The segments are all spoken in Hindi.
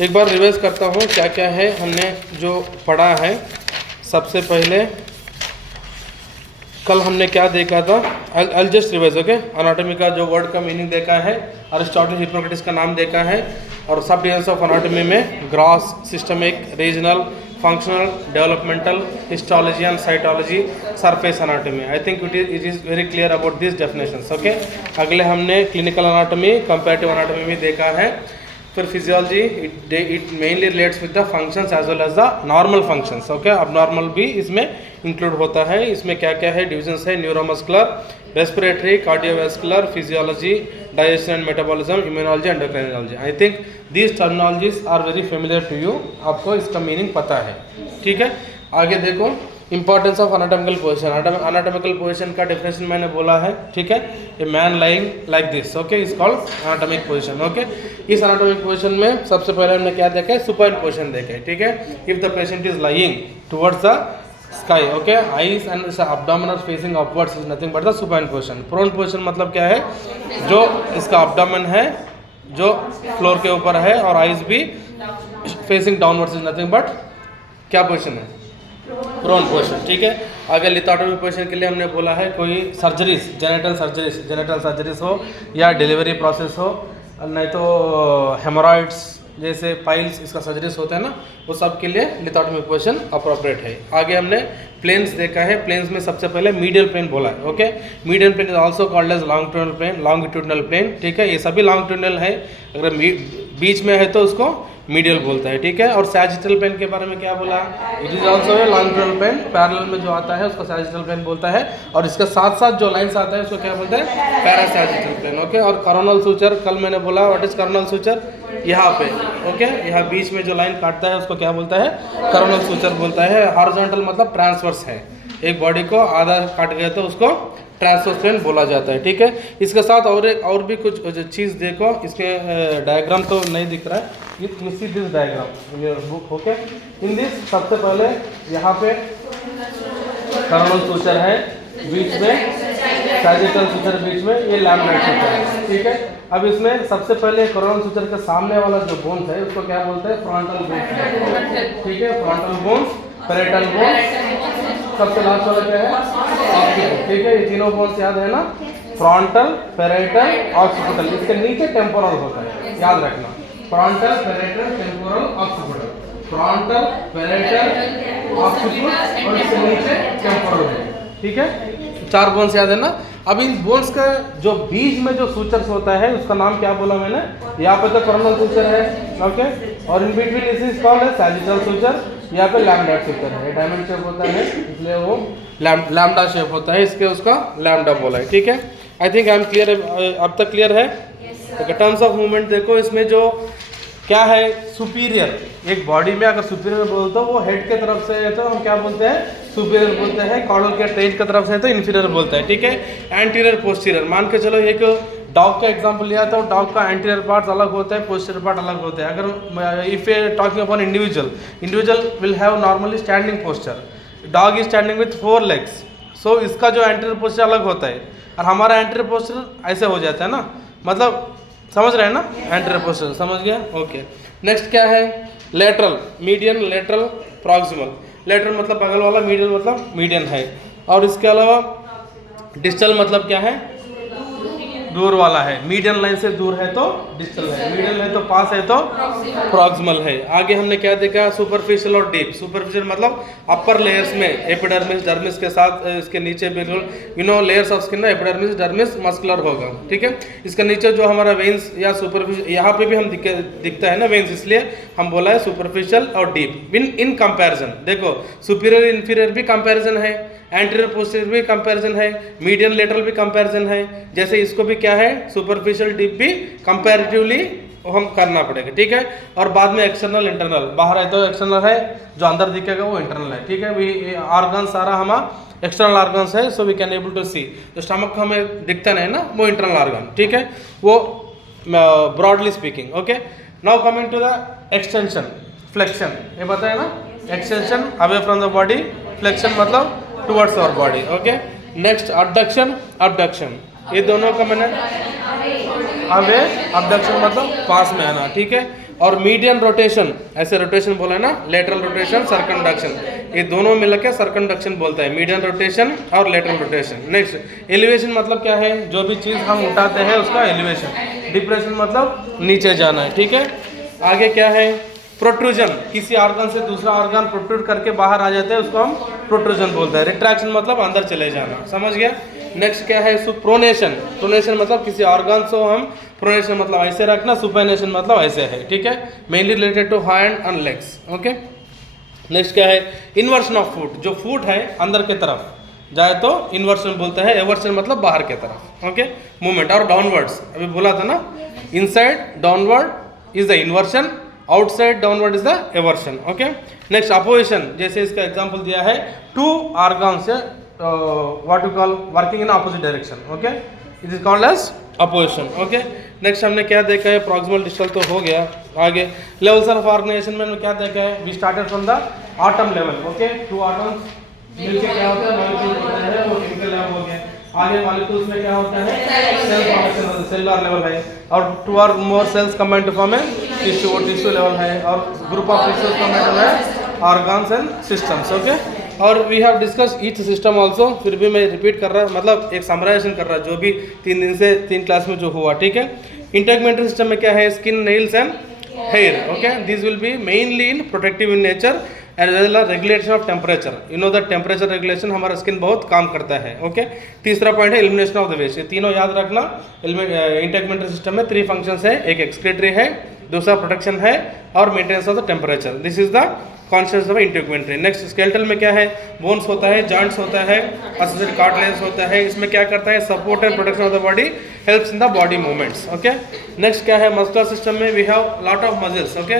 एक बार रिवाइज करता हूँ क्या क्या है हमने जो पढ़ा है। सबसे पहले कल हमने क्या देखा था, I just revise. Okay, anatomy का जो वर्ड का मीनिंग देखा है, अरिस्टोटल हिप्पोक्रेटिस का नाम देखा है, और सब डिविजन्स ऑफ अनाटॉमी में gross, systemic, regional, functional, developmental, histology and cytology, surface anatomy. I think it is very clear about this definitions. Okay, अगले हमने क्लिनिकल अनाटॉमी, कंपैरेटिव अनाटॉमी भी देखा है। फिर physiology, it mainly relates with the functions as well as the normal functions. Okay, अब नॉर्मल भी इसमें इंक्लूड होता है। इसमें क्या क्या है, डिविजन्स है, neuromuscular, respiratory, cardiovascular, physiology, digestion and metabolism, immunology, endocrinology. I think these terminologies are very familiar to you, आपको इसका मीनिंग पता है। ठीक है, आगे देखो importance of anatomical position. Anatomical position का डेफिनेशन मैंने बोला है। ठीक है, a man lying like this, okay, is called anatomic position. Okay, इस एनाटॉमिक पोजीशन में सबसे पहले हमने क्या देखा है, सुपाइन पोजीशन देखा है। ठीक है, if the patient is lying towards the sky, okay, eyes and abdomen are facing upwards is nothing but the supine position. prone position मतलब क्या है, जो इसका abdomen है जो फ्लोर के ऊपर है और आईज भी facing downwards is nothing but क्या पोजीशन है, प्रोन पोजीशन। ठीक है, अगर लिथोटॉमी पोजीशन के लिए हमने बोला है कोई सर्जरीज, जेनेटल सर्जरीज हो या डिलीवरी प्रोसेस हो, नहीं तो हेमोरॉइड्स जैसे पाइल्स, इसका सर्जरीज होता है ना, वो सब के लिए लिथोटॉमी पोजीशन अप्रोप्रिएट है। आगे हमने प्लेन्स देखा है। प्लेन्स में सबसे पहले मीडियल प्लेन बोला है। Okay, medial plane is also called as longitudinal plane. ठीक है, ये सभी लॉन्गिट्यूडनल है, अगर बीच में है तो उसको मीडियल बोलता है। ठीक है, और सैजिटल प्लेन के बारे में क्या बोला, it is also a longitudinal plane, parallel में जो आता है उसको सैजिटल प्लेन बोलता है, और इसके साथ साथ जो लाइन्स आता है उसको क्या बोलते हैं, पैरासैजिटल प्लेन। ओके, और कोरोनल सूचर कल मैंने बोला, व्हाट इज कोरोनल सूचर, यहाँ पे, ओके, यहाँ बीच में जो लाइन काटता है उसको क्या बोलता है, कोरोनल सूचर बोलता है। हॉरिजॉन्टल मतलब ट्रांसवर्स है, एक बॉडी को आधा काट गया तो उसको ट्रांसवर्स प्लेन बोला जाता है। ठीक है, इसके साथ और भी कुछ चीज़ देखो, इसके डायग्राम तो नहीं दिख रहा है, you see this diagram in your book. Okay, in this सबसे पहले यहाँ पे कोरोनल सूचर है, बीच में सैजिटल सूचर, बीच में ये लैम्बडाइट सूचर है। ठीक है, अब इसमें सबसे पहले कोरोनल सूचर के सामने वाला जो बोन्स है उसको क्या बोलते हैं, फ्रंटल बोन्स। ठीक है, फ्रंटल बोन्स, पैरेटल बोन्स, सबसे लास्ट वाला क्या है, ऑक्सीपिटल। ठीक है, ये तीनों बोन्स याद है ना, फ्रंटल, पैरेटल, ऑक्सीपिटल। इसके नीचे टेम्पोरल होता है, याद रखना, frontal, parietal, temporal, occipital, frontal, parietal, occipital और इसके नीचे टेम्पोरल है। ठीक है, चार बोन्स याद है ना। अब इन बोन्स का जो बीच में जो सूचर्स होता है उसका नाम क्या बोला मैंने, यहाँ पे तो कोरोनल सूचर है, ओके, और इन बिटवीन इज कॉल्ड है सैजिटल सूचर, यहाँ पे लैम्बडा सूचर है, डायमंड शेप होता है इसलिए वो लैम्बडा शेप होता है, इसके उसका लैम्बडा बोला है। ठीक है, I think I am clear, अब तक क्लियर है। तो टर्म्स ऑफ मूवमेंट देखो, इसमें जो क्या है, सुपीरियर, एक बॉडी में अगर सुपीरियर बोलते हो वो हेड के तरफ से है तो हम क्या बोलते हैं, सुपीरियर बोलते हैं, कॉर्डल के ट्रेन की तरफ से है तो इन्फीरियर बोलते हैं। ठीक है, एंटीरियर पोस्टीरियर, मान के चलो एक डॉग का एग्जांपल लिया तो डॉग का एंटीरियर पार्ट्स अलग होता है, पोस्टीरियर पार्ट अलग होते हैं। अगर if A talking upon individual will have normally standing posture, dog is standing with 4 legs, सो इसका जो एंटीरियर पोस्चर अलग होता है और हमारा एंटीरियर पोस्चर ऐसे हो जाता है ना, मतलब समझ रहे हैं ना, एंटीरियर पोस्चर समझ गया। ओके, नेक्स्ट क्या है, lateral, median, lateral, proximal. Lateral मतलब बगल वाला, मीडियन मतलब मीडियन है, और इसके अलावा डिस्टल मतलब क्या है, दूर वाला है, मीडियन लाइन से दूर है तो डिस्टल है, मीडियन है तो पास है तो प्रॉक्सिमल है। आगे हमने क्या देखा, सुपरफिशियल और डीप। सुपरफिशियल मतलब अपर लेयर्स में एपिडर्मिस, डर्मिस के साथ इसके नीचे बिल्कुल you know layers of skin ना, एपिडर्मिस, डर्मिस, मस्कुलर होगा। ठीक है, इसके नीचे जो हमारा वेन्स या सुपरफिशियल, यहाँ पे भी हम दिखता है ना वेन्स, इसलिए हम बोला है सुपरफिशियल और डीप। इन कंपैरिजन देखो, सुपीरियर इन्फीरियर भी कंपैरिजन है, एंटीरियर पोस्टीरियर भी कंपैरिजन है, मीडियन लेटरल भी कंपैरिजन है, जैसे इसको भी क्या है, सुपरफिशियल डीप भी कंपैरेटिवली हम करना पड़ेगा। ठीक है, और बाद में एक्सटर्नल, इंटरनल, बाहर है तो एक्सटर्नल है, जो अंदर दिखेगा वो इंटरनल है। ठीक है, वी ऑर्गन सारा हमारा एक्सटर्नल ऑर्गन्स है, so we can able to see, जो स्टमक हमें दिखता नहीं ना, वो इंटरनल ऑर्गन। ठीक है, वो broadly speaking. Okay, now coming to the extension, flexion, ये बताया ना, extension away from the body, flexion मतलब towards our body. Okay, next abduction, abduction, ये दोनों का मैंने अवे, अबडक्शन मतलब पास में आना। ठीक है, और मीडियन रोटेशन, ऐसे रोटेशन बोला है ना, लेटरल रोटेशन, सर्कमडक्शन, ये दोनों मिलकर सर्कमडक्शन बोलता है, मीडियन रोटेशन और लेटरल रोटेशन। नेक्स्ट एलिवेशन मतलब क्या है, जो भी चीज़ हम उठाते हैं उसका एलिवेशन। डिप्रेशन मतलब नीचे जाना है, ठीक है। आगे क्या है, प्रोट्रूजन, किसी ऑर्गन से दूसरा ऑर्गन प्रोट्रूड करके बाहर आ जाते हैं, उसको हम प्रोट्रूजन बोलते हैं। रिट्रैक्शन मतलब अंदर चले जाना, समझ गया। नेक्स्ट क्या है, सुप्रोनेशन, प्रोनेशन मतलब किसी ऑर्गन को हम, प्रोनेशन मतलब ऐसे रखना, सुपेनेशन मतलब ऐसे है, ठीक है, mainly related to hand and legs, okay. Next क्या है, इन्वर्शन ऑफ फूट, जो फूट है अंदर के तरफ जाए तो इन्वर्शन बोलते हैं, एवर्शन मतलब बाहर के तरफ, ओके। मूवमेंट और डाउनवर्ड्स, अभी बोला था ना, inside downward is the inversion, outside downward is the eversion, okay. Next opposition, जैसे इसका एग्जांपल दिया है, two organs what you call working in opposite direction, okay, it is called as opposition, okay. Next हमने क्या देखा है, प्रॉक्सिमल डिस्टल तो हो गया। आगे लेवल्स ऑफ ऑर्गेनाइजेशन में हमने क्या देखा है, we started from the atom level, okay, two atoms मिलके क्या होता है, मॉलिक्यूल होता है, वो केमिकल लेवल हो गया। आगे मॉलिक्यूल्स में क्या होता है, सेल फॉर्मेशन, सेलुलर लेवल है, और टू और more cells combine to form a tissue, tissue level है, और ग्रुप ऑफ टिश्यूज कंबाइन है ऑर्गन्स एंड सिस्टम्स, ओके। और we have discuss each system also, फिर भी मैं रिपीट कर रहा, मतलब एक समराइजेशन कर रहा, जो भी 3 दिन से 3 क्लास में जो हुआ, ठीक है। इंटेगुमेंटरी सिस्टम में क्या है, skin, nails and hair, okay, this will be mainly in protective in nature and regulation of temperature, you know the temperature regulation हमारा स्किन बहुत काम करता है, ओके। तीसरा पॉइंट है एलिमिनेशन ऑफ द वेस्ट, ये तीनों याद रखना। इंटेगुमेंटरी सिस्टम में 3 फंक्शंस है, एक एक्सक्रीटरी है, दूसरा प्रोटेक्शन है, और maintenance of the temperature, this is the conscious of integumentary. Next skeletal में क्या है, बोन्स होता है, जॉइंट्स होता है, एसोसिएटेड कार्टिलेज होता है, इसमें क्या करता है, support and protection of the body, helps in the body movements, okay. Next क्या है, मस्कुलर सिस्टम में we have lot of muscles, okay.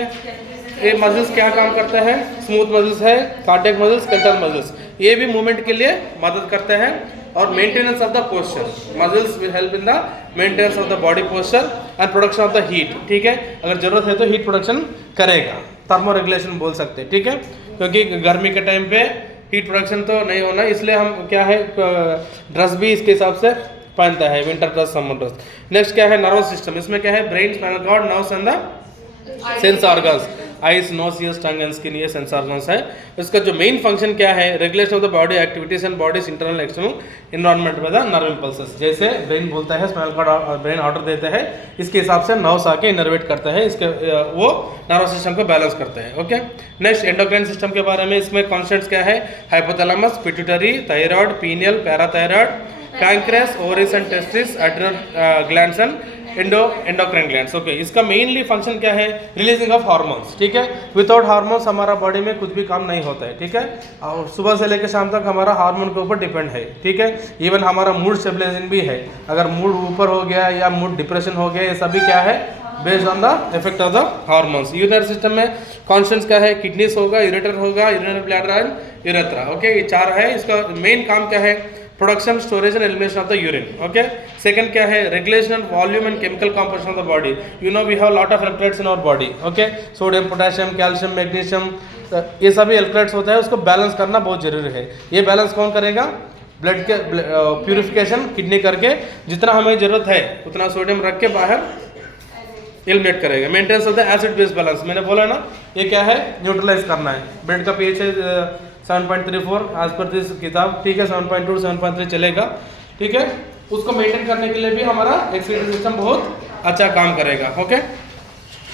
ये मसल्स क्या काम करता है, स्मूथ मसल्स है, कार्डियक मसल्स, स्केलेटल मसल्स, ये भी मूवमेंट के लिए मदद करते हैं। और maintenance of the posture, muscles will help in the maintenance of the body posture and production of the heat, ठीक है, अगर जरूरत है तो हीट प्रोडक्शन करेगा, थर्मो रेगुलेशन बोल सकते हैं, ठीक है, क्योंकि गर्मी के टाइम पे हीट प्रोडक्शन तो नहीं होना, इसलिए हम क्या है, ड्रेस भी इसके हिसाब से पहनता है, winter dress, summer dress. Next क्या है, नर्वस सिस्टम, इसमें क्या है, brain, spinal cord, nerves and the sense organs, eyes, nose, ears, tongue and skin, ये सेंस ऑर्गन्स है। इसका जो मेन फंक्शन क्या है, regulation of the body activities and body's internal external environment by the nerve impulses, जैसे ब्रेन बोलता है, स्पाइनल कॉर्ड और ब्रेन ऑर्डर देता है, इसके हिसाब से नर्व्स आके इनर्वेट करता है, इसके वो नर्वस सिस्टम को बैलेंस करता है, ओके। नेक्स्ट एंडोक्राइन सिस्टम के बारे में, इसमें कॉन्सेप्ट्स क्या है, hypothalamus, pituitary, thyroid, pineal, parathyroid, pancreas, ovaries and testis, adrenal glands and endocrine glands, okay. इसका मेनली फंक्शन क्या है, रिलीजिंग ऑफ हार्मोन्स, ठीक है। विदाउट हार्मोन्स हमारा बॉडी में कुछ भी काम नहीं होता है, ठीक है, और सुबह से लेकर शाम तक हमारा हार्मोन के ऊपर डिपेंड है, ठीक है। इवन हमारा मूड स्टेबलाइजिंग भी है, अगर मूड ऊपर हो गया या मूड डिप्रेशन हो गया, ये सभी क्या है, based on the effect of the hormones. Urinary system में कॉन्स्टेंट्स क्या है, किडनीज होगा, यूरेटर होगा, urinary bladder and urethra, okay, ये 4 है। इसका मेन काम क्या है, production, storage and elimination of the urine, okay. Second क्या है, regulation and volume and chemical composition of the body, you know we have lot of electrolytes in our body, okay, sodium, potassium, calcium, magnesium, ये सभी इलेक्ट्रोलाइट्स होता है, उसको बैलेंस करना बहुत जरूरी है। ये बैलेंस कौन करेगा, ब्लड के प्यूरिफिकेशन किडनी करके, जितना हमें जरूरत है उतना सोडियम रख के बाहर एलिमिनेट करेगा। Maintenance of the acid base balance, मैंने बोला ना, ये क्या है, न्यूट्रलाइज करना है। ब्लड का पीएच है 7.34 एज पर दिस किताब, ठीक है, 7.2 7.3 चलेगा, ठीक है। उसको मेंटेन करने के लिए भी हमारा एक्सक्रीटरी सिस्टम बहुत अच्छा काम करेगा, ओके।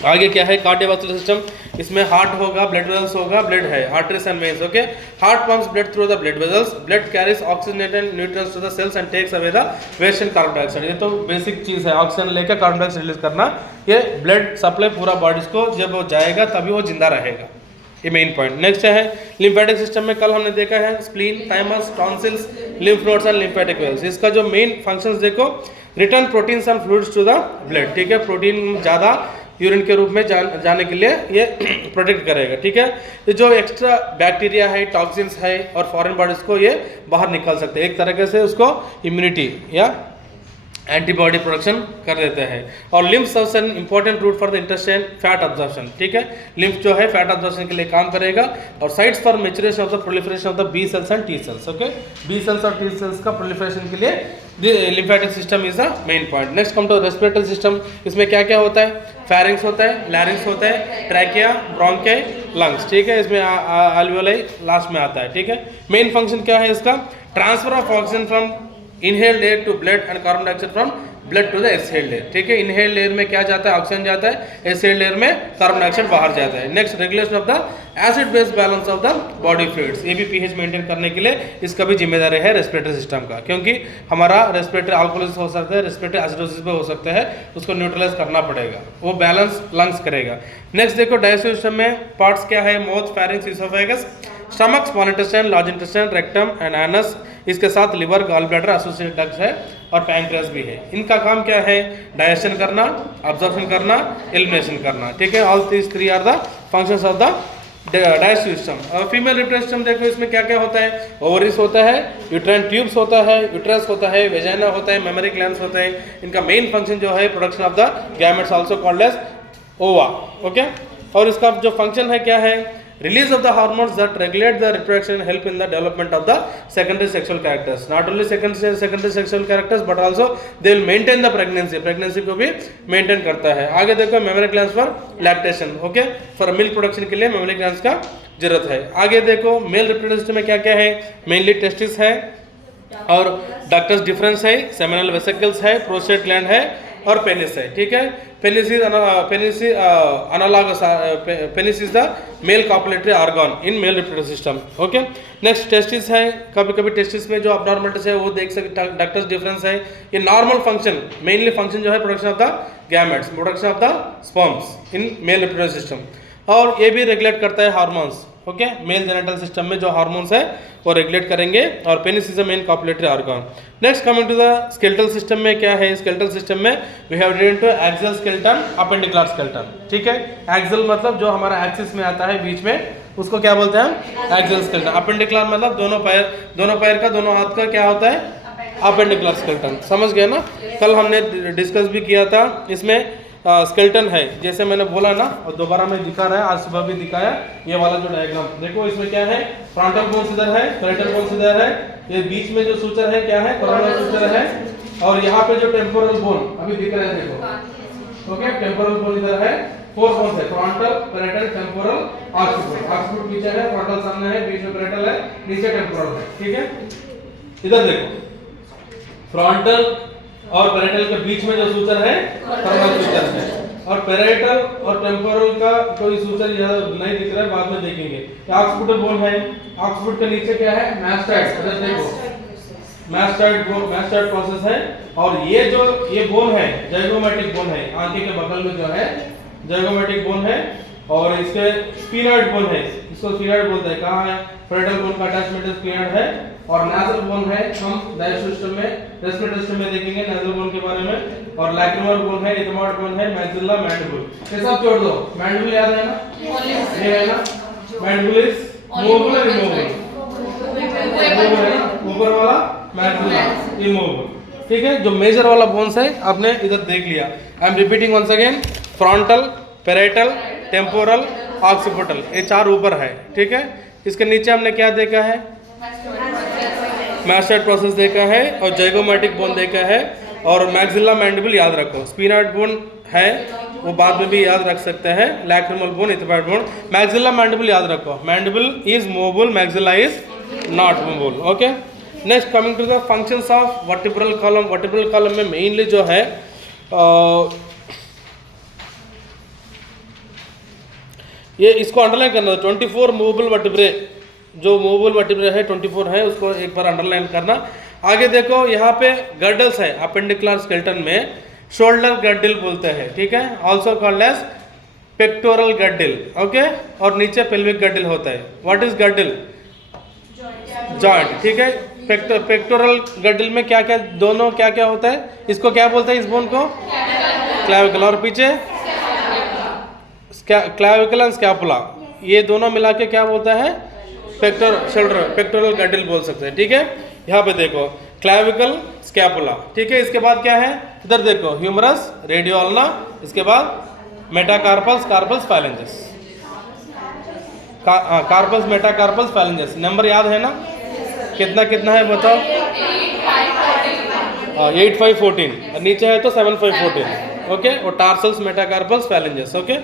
आगे क्या है, कार्डियोवास्कुलर सिस्टम, इसमें हार्ट होगा, ब्लड वेसल्स होगा, ब्लड है, arteries and veins, okay. Heart pumps blood through the blood vessels, blood carries oxygen and nutrients to the cells and takes away the waste and carbon dioxide, ये तो बेसिक चीज है, ऑक्सीजन लेकर कार्बन डाइऑक्साइड रिलीज करना, ये ब्लड सप्लाई पूरा बॉडीज को जब वो जाएगा तभी वो जिंदा रहेगा, ये मेन पॉइंट। नेक्स्ट है लिम्फेटिक सिस्टम में, कल हमने देखा है spleen, thymus, tonsils, lymph nodes and lymphatic vessels. इसका जो मेन फंक्शंस देखो, return proteins and fluids to the blood, ठीक है, प्रोटीन ज़्यादा यूरिन के रूप में जाने के लिए ये प्रोटेक्ट करेगा, ठीक है। ये जो एक्स्ट्रा बैक्टीरिया है, टॉक्सिन्स है और फॉरेन बॉडीज को ये बाहर निकाल सकते हैं, एक तरीके से उसको इम्यूनिटी या एंटीबॉडी प्रोडक्शन कर देते हैं। और lymph is an important route for the intestine fat absorption, ठीक है। लिम्फ जो है फैट अब्जॉर्प्शन के लिए काम करेगा। और sites for maturation of the proliferation of the B cells and T cells, okay. B cells और टी सेल्स का प्रोलिफरेशन के लिए lymphatic system is the main point. Next come to respiratory system. इसमें क्या क्या होता है? फेरिंग्स होता है, लैरिंग्स होता है, ट्रैकिया, ब्रोंकी, लंग्स, ठीक है। इसमें अल्वियोलाई लास्ट में आता है, ठीक है। मेन फंक्शन क्या है इसका? Transfer of oxygen from inhaled air to blood and carbon dioxide from blood to the exhaled air, ठीक है। इनहेल्ड एयर में क्या जाता है? ऑक्सीजन जाता है, एक्सहेल्ड एयर में कार्बन डाइऑक्साइड बाहर जाता है। Next, regulation of the acid base balance of the body fluids. ये भी पीएच मेंटेन करने के लिए इसका भी जिम्मेदारी है रेस्पिरेटरी सिस्टम का, क्योंकि हमारा रेस्पिरेटरी अल्कोहोलिसिस हो सकता है, रेस्पिरेटरी एसिडोसिस भी हो सकता है, उसको न्यूट्रलाइज करना पड़ेगा, वो बैलेंस लंग्स करेगा। नेक्स्ट देखो डाइजेस्टिव सिस्टम में पार्ट्स क्या है? Mouth, pharynx, oesophagus, stomach, small intestine, large intestine, rectum and anus. इसके साथ liver, gall bladder, associated ducts है और पैंक्रियास भी है। इनका काम क्या है? डाइजेशन करना, अब्जॉर्प्शन करना, एलिमिनेशन करना, ठीक है। All these three are the functions of the digestive system. और फीमेल रिप्रोडक्टिव सिस्टम देखो, इसमें क्या क्या होता है? ओवरीज होता है, यूट्राइन ट्यूब्स होता है, यूट्रस होता है, वेजाइना होता है, मेमरी ग्लैंड्स होते हैं। इनका मेन फंक्शन जो है production of the gametes, also called as ova, okay. और इसका जो फंक्शन है क्या है? Release of the hormones that regulate the reproduction and help in the development of the secondary sexual characters. Not only secondary sexual characters but also they will maintain the pregnancy. Pregnancy को भी maintain करता है। आगे देखो mammary glands for lactation, okay? For milk production के लिए mammary glands का जरूरत है। आगे देखो मेल रिप्रोडक्टिव सिस्टम में क्या क्या है? मेनली टेस्टिस है और डक्टस डिफरेंस है, सेमिनल वेसिकल्स है, प्रोस्टेट ग्लैंड है और पेनिस है, ठीक है। Penis is analogous, penis is the male copulatory organ in male reproductive system, okay. Next testis है। कभी कभी टेस्टिस में जो अबनॉर्मलिटीज है वो देख सकते, डक्टस डिफरेंस है। ये नॉर्मल फंक्शन, मेनली फंक्शन जो है production of the gametes, production of the sperms in male reproductive system. और ये भी रेगुलेट करता है hormones, okay. Male genital system में जो हार्मोन्स है वो रेगुलेट करेंगे। और penis is the main copulatory organ. Next coming to the skeletal system में क्या है? स्केलेटल सिस्टम में we have divided to axial skeleton, appendicular skeleton, ठीक है। एक्सियल मतलब जो हमारा एक्सिस में आता है बीच में, उसको क्या बोलते हैं? Axial skeleton. अपेंडिकुलर मतलब दोनों पैर का, दोनों हाथ का क्या होता है? Appendicular skeleton. समझ गए ना? कल हमने डिस्कस भी किया था। इसमें स्केलेटन है, जैसे मैंने बोला ना, और दोबारा मैं दिखा रहा है, आज सुबह भी दिखाया। ये वाला जो डायग्राम देखो, इसमें क्या है? फ्रंटल बोन्स इधर है, पैलेटल बोन्स इधर है, ये बीच में जो सूचर है क्या है? कोरोनल सूचर है। और यहाँ पे जो टेम्पोरल बोन अभी दिख रहे हैं देखो, ओके। टेम्पोरल बोन इधर है, 4 बोन्स है, frontal, palatal, temporal, occipital. Occipital पीछे है, फ्रंटल सामने है, बीच में पैलेटल है, नीचे टेम्पोरल है, ठीक है। इधर देखो, फ्रंटल और पैरेटल के बीच में जो सूचर है कोरोनल सूचर है। और पैरेटल और टेम्पोरल का कोई सूचर ज्यादा नहीं दिख रहा है, बाद में देखेंगे। ऑक्सीपिटल बोन है, ऑक्सीपिटल के नीचे क्या है? मास्टोइड। इधर देखो, मास्टोइड प्रोसेस है। और ये बोन है जाइगोमेटिक बोन है, आंखें के बगल में जो है जाइगोमेटिक बोन है। और इसके स्फीनॉइड बोन है, इसको स्फीनॉइड बोलते हैं। कहाँ है? पैरेटल बोन का अटैचमेंट स्फीनॉइड है। और नासल बोन है, हम डाइजेस्टिव सिस्टम में, रेस्पिरेटरी सिस्टम में देखेंगे नासल बोन के बारे में। और लैक्रिमल बोन है, इथमॉइड बोन है, मैक्सिला, मैंडिबल। ये सब जोड़ दो। मैंडिबल याद है ना? ये है ना? मैंडिबल इज मूवेबल और इमूवेबल। मूवेबल है ना, ऊपर वाला, मैक्सिला इमूवेबल, ठीक है। जो मेजर वाला बोन्स है आपने इधर देख लिया। I am repeating once again, frontal, parietal, temporal, occipital, ये 4 ऊपर है, ठीक है। इसके नीचे हमने क्या देखा है? मास्टोइड प्रोसेस देखा है और जाइगोमेटिक बोन देखा है। और मैक्सिला, मैंडिबल याद रखो। स्फीनॉइड बोन है, वो बाद में भी याद रख सकते हैं। Lacrimal bone, ethmoid bone, maxilla, mandible याद रखो। Mandible is movable, maxilla is not movable, okay. Next coming to the functions of vertebral column. Vertebral column में मेनली जो है ये इसको अंडरलाइन करना, 24 मूवेबल वर्टिब्रे, जो मूवेबल वर्टिब्रे है 24 है, उसको एक बार अंडरलाइन करना। आगे देखो, यहाँ पे गर्डल्स है अपेंडिकुलर स्केलेटन में, शोल्डर गर्डिल बोलते हैं, ठीक है। Also called as pectoral girdle, okay. और नीचे पेल्विक गर्डिल होता है। What is girdle? जॉइंट, ठीक है। पेक्टोरल गर्डिल में क्या क्या, दोनों क्या क्या होता है? इसको क्या बोलते हैं? इस बोन को क्लैविकल। और पीछे क्लैविकल एंड स्कैपुला, ये दोनों मिला के क्या बोलता है? पेक्टोरल गर्डिल बोल सकते हैं, ठीक है। यहाँ पे देखो, क्लैविकल स्कैपुला, ठीक है। इसके बाद क्या है, इधर देखो ह्यूमरस, रेडियो अल्ना, इसके बाद metacarpals, carpals, phalanges, carpals, metacarpals, phalanges. Number याद है ना, कितना कितना है बताओ? 8, 5, 14, नीचे है तो 7, 5, 14, ओके। और टार्सल्स, मेटाकार्पल्स, फाइलेंजेस, ओके।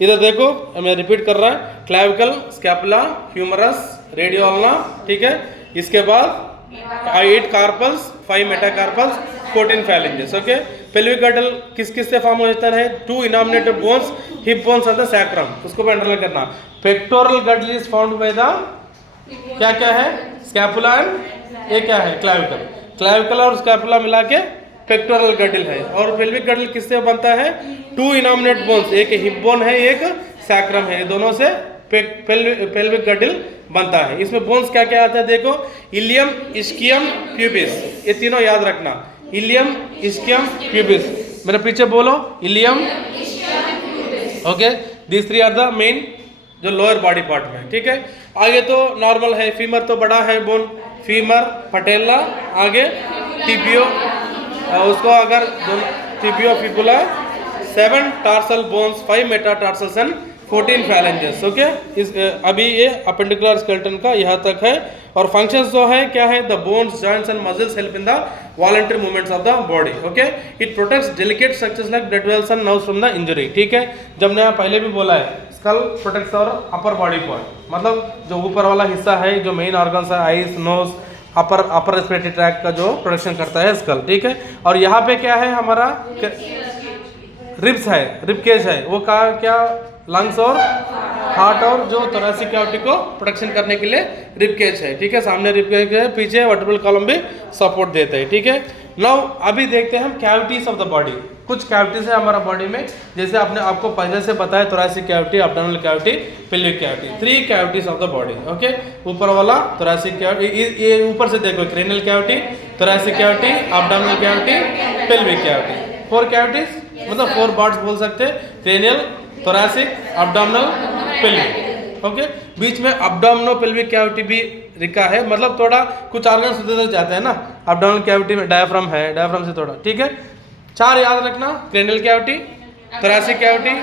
इधर देखो मैं रिपीट कर रहा है, clavicle, scapula, humerus, radio ulna, ठीक है। इसके बाद 8 carpals, 5 metacarpals, 14 phalanges, okay. Pelvic girdle किस किस से फॉर्म हो जाता है? 2 innominated bones, hip bones and the sacrum, उसको भी अंडरलाइन करना। Pectoral girdle is found by the क्या क्या है? स्कैपुला एंड ये क्या है? क्लैविकल। क्लैविकल और स्कैपुला मिला के पेक्टोरल गर्डल है। और पेल्विक गर्डल किससे बनता है? 2 इनॉमिनेट बोन्स, एक हिप बोन है, एक सैक्रम है, दोनों से पेल्विक गर्डल बनता है। इसमें बोन्स क्या क्या आता है देखो, इलियम, इस्कियम, प्यूबिस, ये तीनों याद रखना। इलियम, इस्कियम, प्यूबिस, मेरे पीछे बोलो, ilium, okay. This 3 are the main जो लोअर बॉडी पार्ट में, ठीक है। आगे तो नॉर्मल है, फीमर तो बड़ा है बोन, फीमर, पटेला, आगे टिबियो, उसको अगर tibio, fibula, 7 tarsal bones, 5 metatarsals and 14 phalanges, okay. इस अभी ये अपेंडिकुलर स्केलेटन का यहाँ तक है। और फंक्शंस जो है क्या है? The bones, joints and muscles help in the voluntary movements of the body, okay. It protects delicate structures like blood vessels and nerves from the injury, ठीक है। जब मैं पहले भी बोला है, स्कल प्रोटेक्ट्स और अपर बॉडी पार्ट, मतलब जो ऊपर वाला हिस्सा है, जो मेन ऑर्गन्स है, eyes, nose, upper respiratory tract का जो प्रोटेक्शन करता है स्कल, ठीक है। और यहाँ पे क्या है हमारा? रिब्स है, रिब केज है, वो का क्या? लंग्स और हार्ट और जो थोरेसिक कैविटी को प्रोटेक्शन करने के लिए रिब केज है, ठीक है। सामने रिब केज है, पीछे वर्टिब्रल कॉलम भी सपोर्ट देते हैं, ठीक है। नाउ अभी देखते हैं हम कैविटीज ऑफ द बॉडी। कुछ कैविटीज है हमारा बॉडी में, जैसे आपने आपको पहले से बताया, thoracic cavity, abdominal cavity, pelvic cavity, 3 cavities of the body, okay. ऊपर वाला थोरेसिक कैविटी, ये ऊपर से देखो, cranial cavity, thoracic cavity, abdominal cavity, pelvic cavity, 4 cavities, मतलब 4 पार्ट्स बोल सकते हैं, cranial, thoracic, abdominal, pelvic, okay. बीच में एब्डोमिनो पेल्विक कैविटी भी रिका है, मतलब थोड़ा कुछ ऑर्गन्स उधर जाते हैं ना। एब्डोमिनल कैविटी में डायफ्राम है, डायफ्राम से थोड़ा, ठीक है। 4 याद रखना, cranial cavity, thoracic cavity,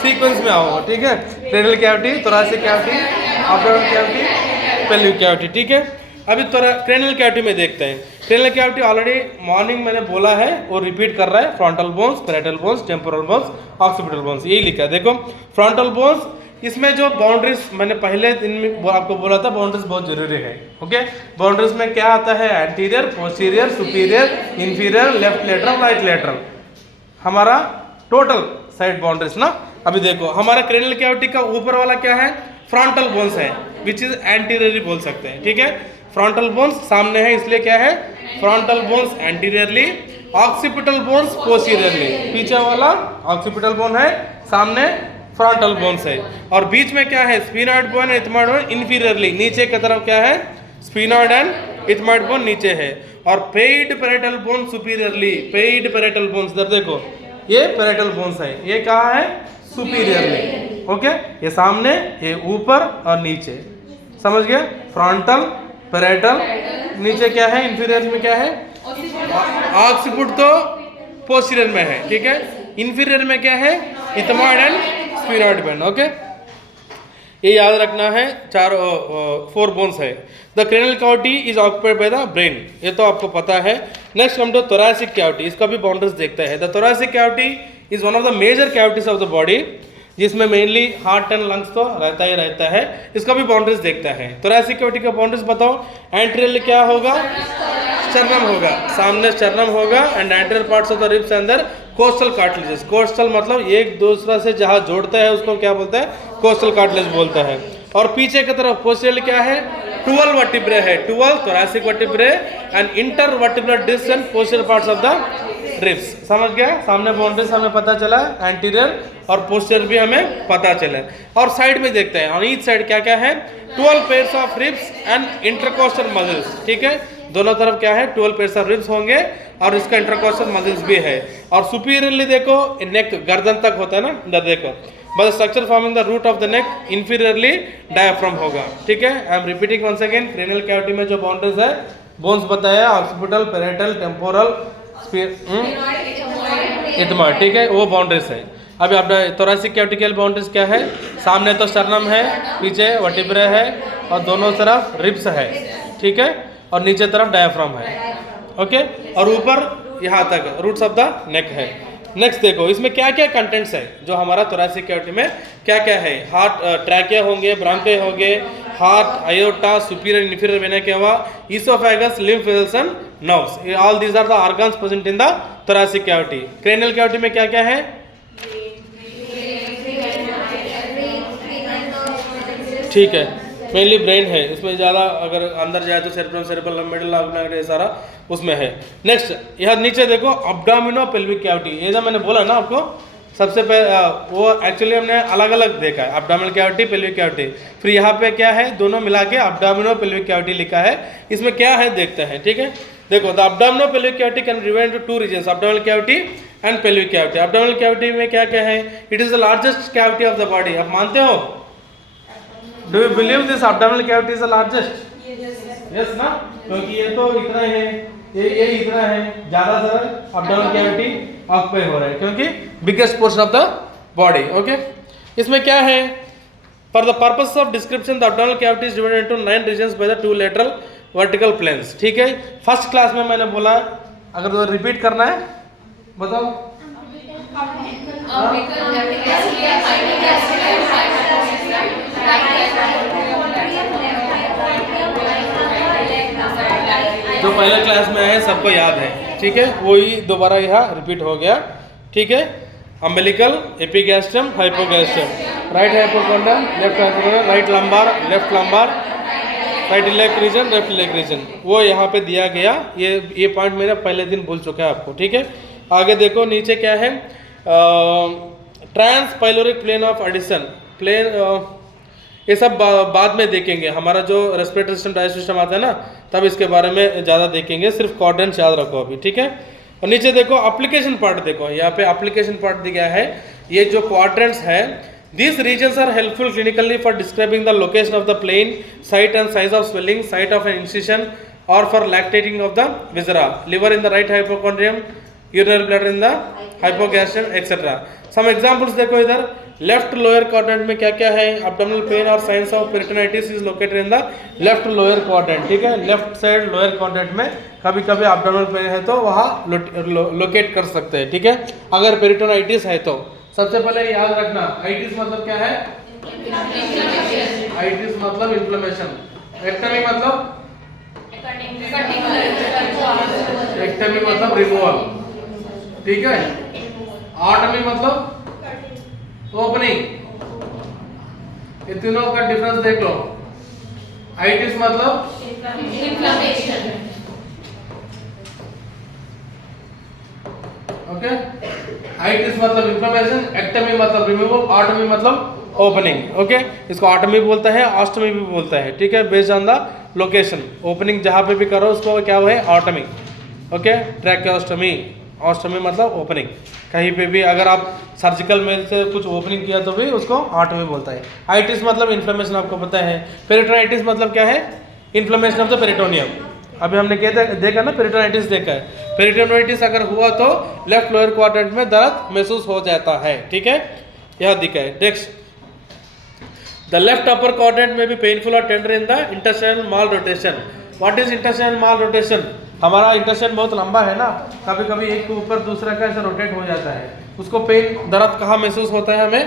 sequence में आओ, ठीक है। Cranial cavity, thoracic cavity, abdominal cavity, pelvic cavity, ठीक है। अभी क्रेनियल कैविटी में देखते हैं। क्रेनियल कैविटी ऑलरेडी मॉर्निंग मैंने बोला है, वो रिपीट कर रहा है। Frontal bones, parietal bones, temporal bones, occipital bones, यही लिखा है देखो। फ्रंटल बोन्स, इसमें जो बाउंड्रीज मैंने पहले दिन में आपको बोला था, बाउंड्रीज बहुत जरूरी है, ओके। बाउंड्रीज में क्या आता है? Anterior, posterior, superior, inferior, left lateral, right lateral, हमारा टोटल साइड बाउंड्रीज ना। अभी देखो हमारा क्रेनियल कैविटी का ऊपर वाला क्या है? फ्रंटल बोन्स है, विच इज एंटीरियरली बोल सकते हैं, ठीक है। फ्रंटल बोन्स सामने है, इसलिए क्या है? Frontal bones anteriorly, occipital bones posteriorly, पीछे वाला ऑक्सीपिटल बोन है, सामने फ्रंटल बोन्स है। और बीच में क्या है? Sphenoid bone, ethmoid bone inferiorly, नीचे की तरफ क्या है? स्फीनॉइड एंड इथमॉइड बोन नीचे है। और paid parietal bone superiorly, paid parietal bones, इधर देखो ये पैरेटल बोन्स है, ये कहाँ है? Superiorly, okay. ये सामने, ये ऊपर और नीचे, समझ गया? फ्रंटल, पैरेटल, नीचे क्या है? इंफीरियर में क्या है? ऑक्सीपिट तो पोस्टीरियर में है, ठीक है। इंफीरियर में क्या है? Ethmoid and sphenoid bone, okay. ये याद रखना है। 4 बोन्स है। The cranial cavity is occupied by the brain, ये तो आपको पता है। नेक्स्ट हम तो थोरेसिक कैविटी, इसका भी बाउंड्रीज देखते हैं। The thoracic cavity is one of the major cavities of the body, जिसमें मेनली हार्ट एंड लंग्स तो रहता ही रहता है। इसका भी बाउंड्रीज देखता है। थोरेसिक कैविटी का बाउंड्रीज बताओ। एंटीरियर क्या होगा? स्टर्नम होगा, सामने स्टर्नम होगा। And anterior parts of the ribs अंदर कोस्टल कार्टिलेजेस, कोस्टल मतलब एक दूसरा से जहाँ जोड़ता है उसको क्या बोलता है? कोस्टल कार्टिलेज बोलता है। और पीछे की तरफ पोस्टीरियर क्या है? 12 वर्टिब्रे है, 12 thoracic vertebrae and intervertebral disc and posterior parts of the ribs, समझ गया? सामने बाउंड्रीज हमें पता चला, एंटीरियर और पोस्टीरियर भी हमें पता चला। और साइड में देखते हैं, ऑन ईच साइड क्या क्या है? 12 pairs of ribs and intercostal muscles, ठीक है। दोनों तरफ क्या है? 12 पेयर्स ऑफ रिब्स होंगे और इसका इंटरकोस्टल मसल्स भी है। और सुपीरियरली देखो, नेक गर्दन तक होता है ना, इधर देखो, बस structure forming the root of the neck, inferiorly diaphragm होगा, ठीक है। I am repeating once again, cranial cavity में जो बाउंड्रीज है बोन्स बताया, ऑक्सीपिटल, पेराइटल, टेम्पोरल, इथमॉइड, ठीक है, वो बाउंड्रीज है। अभी आपका थोरैसिक कैविटी के बाउंड्रीज क्या है? सामने तो स्टर्नम है, पीछे वर्टिब्रे है और दोनों तरफ रिब्स है, ठीक है, और नीचे तरफ डायफ्राम है, ओके, और ऊपर यहाँ तक रूट्स ऑफ द नेक है। नेक्स्ट देखो इसमें क्या क्या कंटेंट्स है जो हमारा थोरैसिक कैविटी में क्या क्या है। हार्ट, ट्रैकिया होंगे, ब्रांकिया होंगे, heart, aorta, superior inferior vena cava, oesophagus, lymph vessels and nerves, all these are the organs present in the thoracic cavity. Cranial cavity में क्या क्या है? ठीक है, मेनली ब्रेन है, इसमें ज़्यादा अगर अंदर जाए तो सेरेब्रम, सेरेब्रल, मिडिल ऑर्गन सारा उसमें है। नेक्स्ट यहाँ नीचे देखो अब्डोमिनो पेल्विक कैविटी, ये जो मैंने बोला ना आपको सबसे पहले, वो एक्चुअली हमने अलग अलग देखा है, अब्डोमिनल कैविटी, पेल्विक कैविटी। फिर यहाँ पे क्या है, दोनों मिला के अब्डोमिनो पेल्विक कैविटी लिखा है। इसमें क्या है देखते हैं, ठीक है। देखो the abdomino pelvic cavity can divide into two regions, abdominal cavity and pelvic cavity. Abdominal cavity में क्या क्या है? It is the largest cavity of the body. आप मानते हो? Do you believe this abdominal cavity is the largest? Yes ना, क्योंकि ये तो इतना है, ये इतना है, ज्यादातर अब्डोमिनल कैविटी ऑक्यूपाई हो रहा है क्योंकि biggest portion of the body, okay. इसमें क्या है? For the purpose of description the abdominal cavity is divided into 9 regions by the 2 lateral vertical planes, ठीक है। फर्स्ट क्लास में मैंने बोला, अगर तो रिपीट करना है बताओ। जो पहले क्लास में है सबको याद है, ठीक है, वही दोबारा यहाँ रिपीट हो गया, ठीक है। Umbilical, epigastrium, hypogastrium, right hypochondrium, left hypochondrium, right lumbar, left lumbar, right iliac region, left iliac region, वो यहाँ पे दिया गया। ये पॉइंट मैंने पहले दिन बोल चुका है आपको, ठीक है। आगे देखो नीचे क्या है, transpyloric plane of addition plane, ये सब बाद में देखेंगे। हमारा जो रेस्पिरेटरी सिस्टम, डाइजेस्टिव सिस्टम आता है ना, तब इसके बारे में ज़्यादा देखेंगे, सिर्फ क्वाड्रेंट्स याद रखो अभी, ठीक है। और नीचे देखो एप्लीकेशन पार्ट, देखो यहाँ पे एप्लीकेशन पार्ट दिया है। ये जो क्वाड्रेंट्स है, these regions are helpful clinically for describing the location of the plane, site and size of swelling, site of an incision, or for lactating of the viscera. Liver in the right hypochondrium, urinary bladder in the hypogastrium, etc. Some examples देखो इधर, लेफ्ट लोअर क्वाड्रेंट में क्या क्या है? एब्डोमिनल पेन और science of peritonitis is located in the left lower quadrant, ठीक है। लेफ्ट साइड लोअर क्वाड्रेंट में कभी कभी एब्डोमिनल पेन है तो वहाँ लोकेट कर सकते हैं, ठीक है। अगर पेरिटोनाइटिस है तो सबसे पहले याद रखना, आइटिस मतलब क्या है? आइटिस मतलब इन्फ्लेमेशन, एक्टमी मतलब रिमूवल, ठीक है। ऑटमी मतलब ओपनिंग, ये तीनों का डिफरेंस देख लो। आइटिस मतलब इन्फ्लेमेशन, ओके। आइटिस मतलब इन्फ्लेमेशन, एक्टमी मतलब रिमूवल, ऑटमी मतलब ओपनिंग, ओके। इसको ऑटमी भी बोलता है, ऑस्टमी भी बोलता है, ठीक है, based on the location. Opening जहाँ पे भी करो उसको क्या है? ऑटमी, ओके। ट्रैकियोस्टमी, ऑस्टमी मतलब ओपनिंग। कहीं पे भी अगर आप सर्जिकल में से कुछ ओपनिंग किया तो भी उसको ऑटमी बोलता है। आइटिस मतलब इन्फ्लेमेशन, आपको पता है। पेरिटोनाइटिस मतलब क्या है? Inflammation of the peritoneum. अभी हमने देखा ना, पेरिटोनाइटिस देखा है। पेरिटोनाइटिस अगर हुआ तो लेफ्ट लोअर क्वाड्रेंट में दर्द महसूस हो जाता है, ठीक है, यह दिखा है। Next, the left upper quadrant में भी पेनफुल और tender in the intestinal malrotation. What is intestinal malrotation? हमारा इंटरस्टाइन बहुत लंबा है ना, कभी कभी एक के ऊपर दूसरा का ऐसा रोटेट हो जाता है, उसको पेन, दर्द कहाँ महसूस होता है हमें?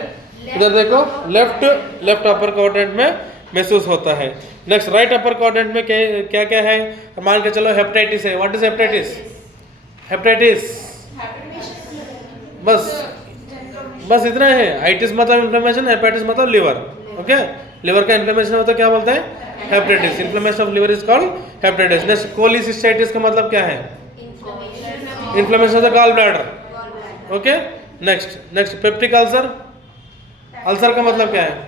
इधर देखो, लेफ्ट अपर क्वाड्रेंट में महसूस होता है। नेक्स्ट, राइट अपर क्वाड्रेंट में क्या क्या है? मान के चलो हेपेटाइटिस है। What is hepatitis? बस इतना है। आइटिस मतलब इन्फ्लेमेशन, हेपेटाइटिस मतलब लिवर, ओके। लिवर का इन्फ्लेमेशन होता है, क्या बोलते हैं? Hepatitis. Inflammation of liver is called hepatitis. Next, cholecystitis का मतलब क्या है? Inflammation of the gall bladder, okay. Next, peptic ulcer. Ulcer का मतलब क्या है?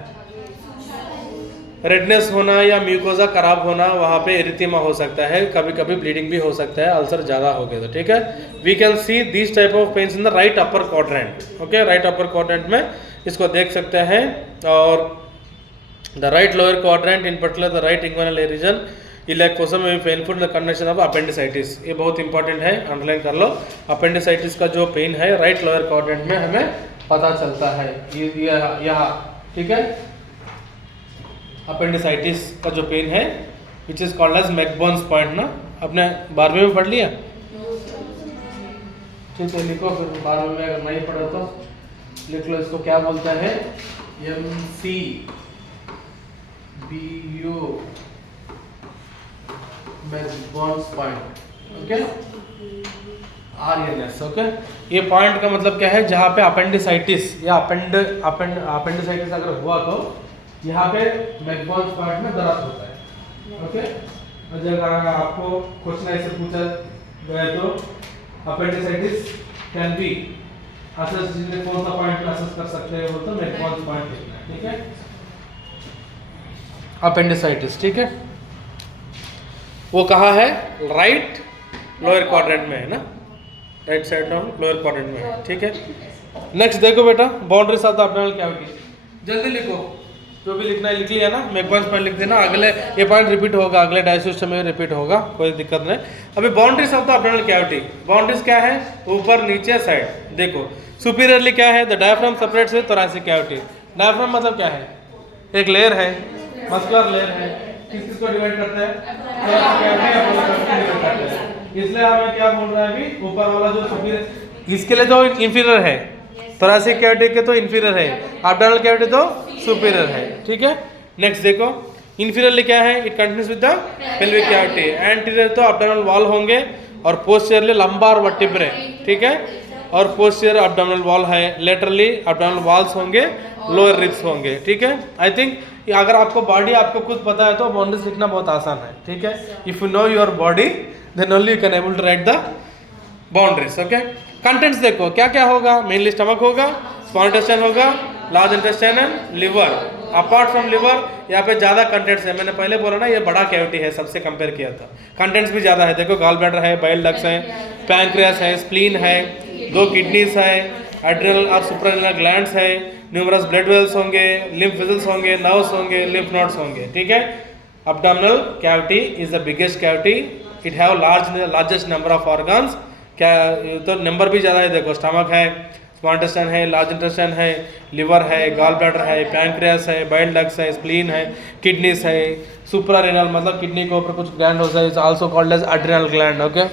रेडनेस होना या म्यूकोजा खराब होना, वहाँ पे एरिथेमा हो सकता है, कभी कभी ब्लीडिंग भी हो सकता है, अल्सर ज़्यादा हो गया तो, ठीक है। We can see this type of pains in the right upper quadrant, okay. Right upper quadrant में इसको देख सकते हैं। और the right lower quadrant, in particular the right inguinal region, इलेक्ट्रोसम में painful the condition of appendicitis, ये बहुत इंपॉर्टेंट है, अंडरलाइन कर लो। अपेंडिसाइटिस का जो पेन है राइट लोअर क्वाड्रेंट में हमें पता चलता है, ये यहाँ, ठीक है। अपेंडिसाइटिस का जो पेन है which is called as McBurney's point ना, आपने 12वीं में पढ़ लिया, ठीक है। लिखो फिर 12वीं में अगर नहीं पढ़ो तो लिख लो, इसको क्या बोलता है, MCBU McBurney's point, okay, RNS, okay. ये पॉइंट का मतलब क्या है, जहाँ पे अपेंडिसाइटिस या अपेंडिसाइटिस अगर हुआ तो यहाँ पे मैकबर्न्स पॉइंट में दर्द होता है, ओके। अगर आपको क्वेश्चन ऐसे पूछा गया तो अपेंडिसाइटिस कैन बी असेस, कौन सा पॉइंट में असेस कर सकते हैं, वो तो मैकबर्न्स पॉइंट लिखना है, ठीक है। अपेंडिसाइटिस, ठीक है, वो कहाँ है, राइट लोअर क्वाड्रेंट में है ना, right side of lower quadrant में है, ठीक है। नेक्स्ट देखो बेटा, boundaries of the abdominal cavity, जल्दी लिखो, जो भी लिखना है लिख लिया ना, मैकबर्न्स पॉइंट लिख देना, अगले ये पॉइंट रिपीट होगा, अगले डायसिस्टम में रिपीट होगा, कोई दिक्कत नहीं। अभी boundaries of the abdominal cavity, boundaries क्या है, ऊपर नीचे साइड, देखो सुपीरियरली क्या है, the diaphragm separates with thoracic cavity. Diaphragm मतलब क्या है, एक लेयर है, मस्कुलर लेयर है, किसको डिवाइड करता है, thoracic cavity abdominal cavity divide करता है। इसलिए हमें क्या बोल रहा है अभी, ऊपर वाला जो सुपीरियर, इसके लिए तो इंफीरियर है, थोरैसिक कैविटी के तो इंफीरियर है, एब्डोमिनल कैविटी तो सुपीरियर है, ठीक है। नेक्स्ट देखो, इंफीरियरली क्या है, it continues with the pelvic cavity, anterior तो एब्डोमिनल वॉल होंगे और पोस्टीरियरली लंबार वर्टिब्रे, ठीक है, और पोस्टीरियर एब्डोमिनल वॉल है, लेटरली एब्डोमिनल वॉल्स होंगे, लोअर रिब्स होंगे, ठीक है। आई थिंक अगर आपको बॉडी आपको खुद पता है तो बाउंड्रीज लिखना बहुत आसान है, ठीक है। If you know your body then only you can able to write the boundaries, okay. Contents देखो क्या क्या होगा, मेनली स्टमक होगा, स्मॉल इंटेस्टाइन होगा, large intestine and liver. Apart from liver यहाँ पे ज़्यादा कंटेंट्स है, मैंने पहले बोला ना ये बड़ा कैविटी है, सबसे कंपेयर किया था, कंटेंट्स भी ज़्यादा है। देखो गॉल ब्लैडर है, बाइल डक्ट्स है, पैंक्रियास है, स्प्लीन है, 2 किडनीज है, एड्रिनल और सुप्रारेनल ग्लैंड्स है, न्यूमरस ब्लड वेल्स होंगे, लिम्फ वेसल्स होंगे, नर्व्स होंगे, लिम्फ नोड्स होंगे, ठीक है। Abdominal cavity is the biggest cavity, it have largest number of organs, क्या तो नंबर भी ज़्यादा है, देखो स्टमक है, स्मॉल इंटेस्टाइन है, लार्ज इंटेस्टाइन है, लिवर है, गॉल ब्लैडर है, पैंक्रियास है, बाइल डक्ट्स है, स्प्लीन है, किडनीज है, सुप्रारेनल मतलब किडनी के ऊपर कुछ ग्लैंड होता है, is also called as adrenal gland, okay.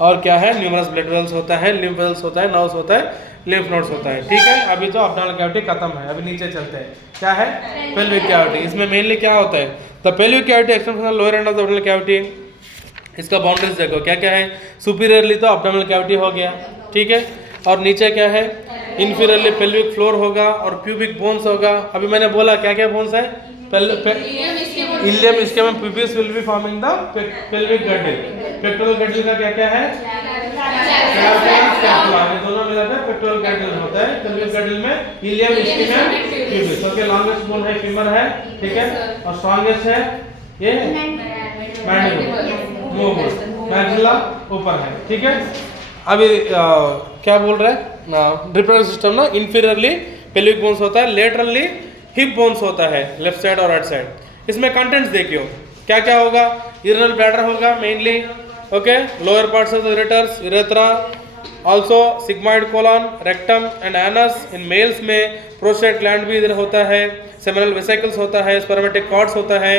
और क्या है, न्यूमरस ब्लड वेल्स होता है, लिम्फ वेसल्स होता है, नर्व्स होता है, लिम्फ नोड्स होता है, ठीक है। अभी तो एब्डोमिनल कैविटी खत्म है, अभी नीचे चलते हैं, क्या है, पेल्विक कैविटी। इसमें मेनली क्या होता है, the pelvic cavity extends from lower end of the abdominal cavity. इसका बाउंड्रीज देखो क्या क्या है, सुपीरियरली तो एब्डोमिनल कैविटी हो गया, ठीक है, और नीचे क्या है, इन्फीरियरली पेल्विक फ्लोर होगा और प्यूबिक बोन्स होगा। अभी मैंने बोला क्या क्या बोन्स है, ilium, ischium, pubis will be forming the pelvic girdle. Pectoral girdle का क्या क्या है, ये दोनों मिलाकर पेक्टोरल गड्डल होता है। पेल्विक गड्डल में ilium, ischium, pubis, okay. Longest bone है फीमर है, ठीक है, और स्ट्रॉन्गेस्ट है ये मैंडिबल, मैक्सिला ऊपर है, ठीक है। अभी क्या बोल रहे हैं, रिप्रोडक्टिव सिस्टम ना, इंफीरियरली पेल्विक बोन्स होता है, लेटरली हिप बोन्स होता है, लेफ्ट साइड और राइट साइड। इसमें कंटेंट्स देखियो क्या क्या होगा, यूरिनल ब्लैडर होगा mainly, okay, lower parts of the ureters, urethra, also sigmoid colon, rectum and anus. In males में प्रोस्टेट ग्लैंड भी इधर होता है, सेमिनल वेसिकल्स होता है, स्पर्मेटिक कॉर्ड्स होता है,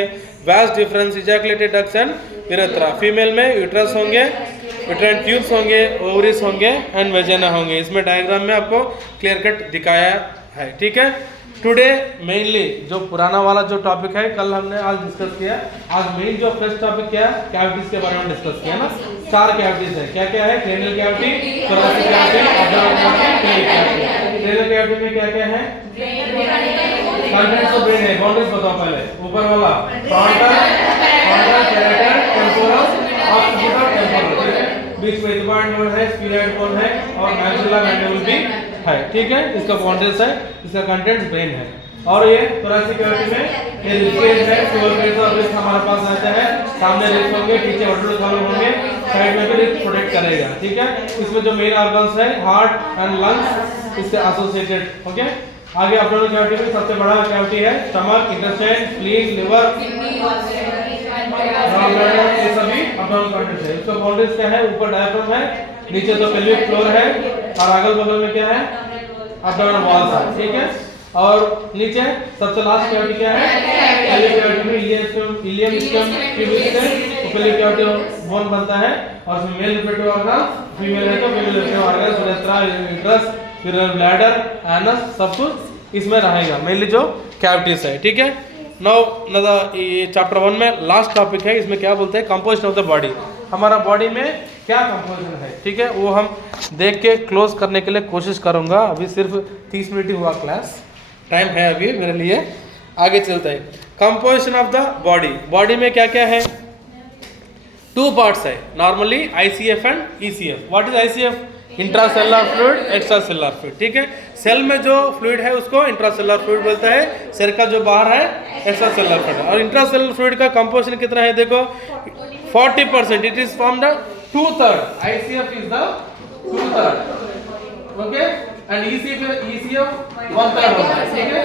vast difference, ejaculated ducts and urethra. Female में यूट्रस होंगे, यूट्राइन ट्यूब्स होंगे, ओवरीज होंगे एंड वेजिना होंगे। इसमें डायग्राम में आपको क्लियर कट दिखाया है, ठीक है। टुडे मेनली जो पुराना वाला जो टॉपिक है कल हमने आज डिस्कस किया, आज मेन जो फ्रेश टॉपिक क्या है, कैविटीज के बारे में डिस्कस किया ना। 4 कैविटीज है, क्या क्या है, cranial cavity, thoracic cavity, abdominal cavity, pelvic cavity. Cranial cavity में क्या क्या है, कंटेंट्स ऑफ ब्रेन है, बाउंड्रीज बताओ पहले, ऊपर वाला frontal, parietal, temporal, occipital, temporal, बीच में इथमॉइड बोन है, स्फीनॉइड बोन है और मैक्सिला मैंडिबल भी है, ठीक है। इसका बाउंड्रीज है, इसका कंटेंट्स ब्रेन है। और ये थोरैसिक कैविटी में ये रिब्स है, फ्लोर प्लेट्स और रिब्स हमारे पास रहता है, सामने रिब्स होंगे, पीछे वर्टिब्रल कॉलम होंगे, साइड में भी रिब्स प्रोटेक्ट करेगा, ठीक है। इसमें जो मेन ऑर्गन्स है हार्ट एंड लंग्स इससे एसोसिएटेड, ओके। आगे एब्डोमिनल कैविटी में सबसे बड़ा कैविटी है स्टमक, इंटेस्टाइन, स्प्लीन, लिवर, ये सभी अप डाउन कंटेंट है। इसका बाउंड्रीज क्या है? ऊपर डायफ्राम है, नीचे तो पेल्विक फ्लोर है, और अगल बगल में क्या है? अप डाउन वॉल्स है, ठीक है। और नीचे सबसे लास्ट कैविटी क्या है? पेल्विक कैविटी में इलियम स्टम ट्यूब्यूल्स है, तो पेल्विक कैविटी बोन बनता है, और इसमें मेल रिप्रोडक्टिव ऑर्गन, फीमेल है तो फीमेल रिप्रोडक्टिव ऑर्गन, उरेथ्रा, यूट्रस, फिर ब्लैडर, एनस, सब कुछ इसमें रहेगा, मेनली जो कैविटीज है, ठीक है। नाउ ये चैप्टर 1 में लास्ट टॉपिक है, इसमें क्या बोलते हैं? Composition of the body. हमारा बॉडी में क्या कंपोजिशन है, ठीक है, वो हम देख के क्लोज करने के लिए कोशिश करूंगा। अभी सिर्फ 30 मिनट ही हुआ क्लास, टाइम है अभी मेरे लिए, आगे चलते हैं। Composition of the body. Body में क्या क्या है? 2 पार्ट्स है normally, ICF and ECF। What is ICF? Intracellular fluid, extracellular fluid, ठीक है। सेल में जो फ्लूइड है उसको इंट्रासेलुलर फ्लूइड बोलता है, सेल का जो बाहर है एक्स्ट्रासेलुलर फ्लूइड। और इंट्रासेलुलर फ्लूइड का कंपोजिशन कितना है? देखो 40%, it is from the 2/3। ICF is the 2/3, okay, and ECF 1/3 होता है, ठीक है।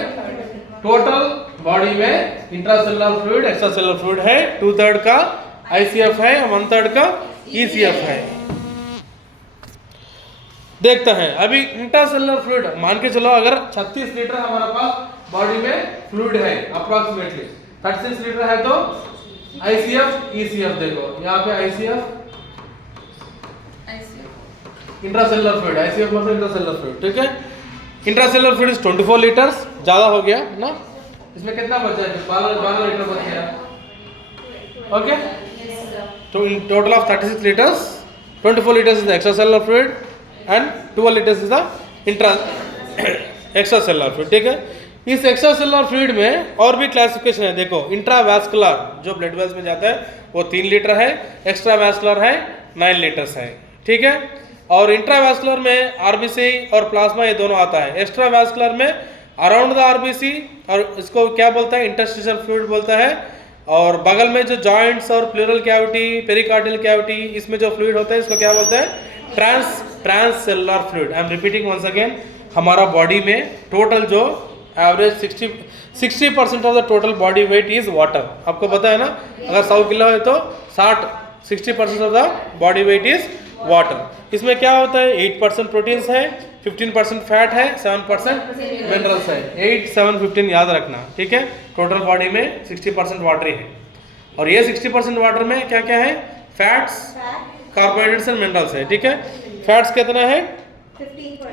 टोटल बॉडी में इंट्रासेलुलर फ्लूइड, एक्स्ट्रासेलुलर फ्लूइड है 2/3 का ICF है, 1/3 का ECF है। देखते हैं अभी इंट्रासेलुलर फ्लूइड, मान के चलो अगर 36 लीटर हमारे पास बॉडी में फ्लूइड है अप्रोक्सीमेटली 36 लीटर है, तो ICF ECF देखो यहाँ पे ICF इंट्रासेलुलर फ्लूइड, ICF मतलब इंट्रासेलुलर फ्लूइड, ठीक है। इंट्रासेलुलर फ्लूइड 24 लीटर्स, ज्यादा हो गया ना, इसमें कितना बचा है? 12 लीटर बच गया, ओके। तो in total of 36 litres, 24 litres is the extracellular fluid and 12 litres is the extracellular fluid, ठीक है। इस एक्स्ट्रासेलुलर फ्लूइड में और भी क्लासिफिकेशन है, देखो इंट्रावैस्कुलर जो ब्लड वेल्स में जाता है वो 3 लीटर है, एक्स्ट्रावैस्कुलर है 9 लीटर्स है, ठीक है। और इंट्रावैस्कुलर में आरबीसी और प्लाज्मा ये दोनों आता है। एक्स्ट्रावैस्कुलर में अराउंड द आरबीसी, और इसको क्या बोलता है? इंटरस्टिशियल फ्लूइड बोलता है। और बगल में जो जॉइंट्स और प्लूरल कैविटी, पेरिकार्डियल कैविटी, इसमें जो फ्लूइड होता है इसको क्या बोलते हैं? Transcellular fluid. I am repeating once again, हमारा बॉडी में टोटल जो average 60% of the total body weight is water. आपको पता है ना, अगर 100 किलो है तो 60% of the body weight is water. इसमें क्या होता है? 8% प्रोटीन्स है, 15% फैट है, 7% मिनरल्स है। 8, 7, 15 याद रखना, ठीक है। टोटल बॉडी में 60% वाटर ही है, और ये 60% वाटर में क्या क्या है? फैट्स, कार्बोहाइड्रेट्स एंड मिनरल्स है, ठीक है। फैट्स कितना है?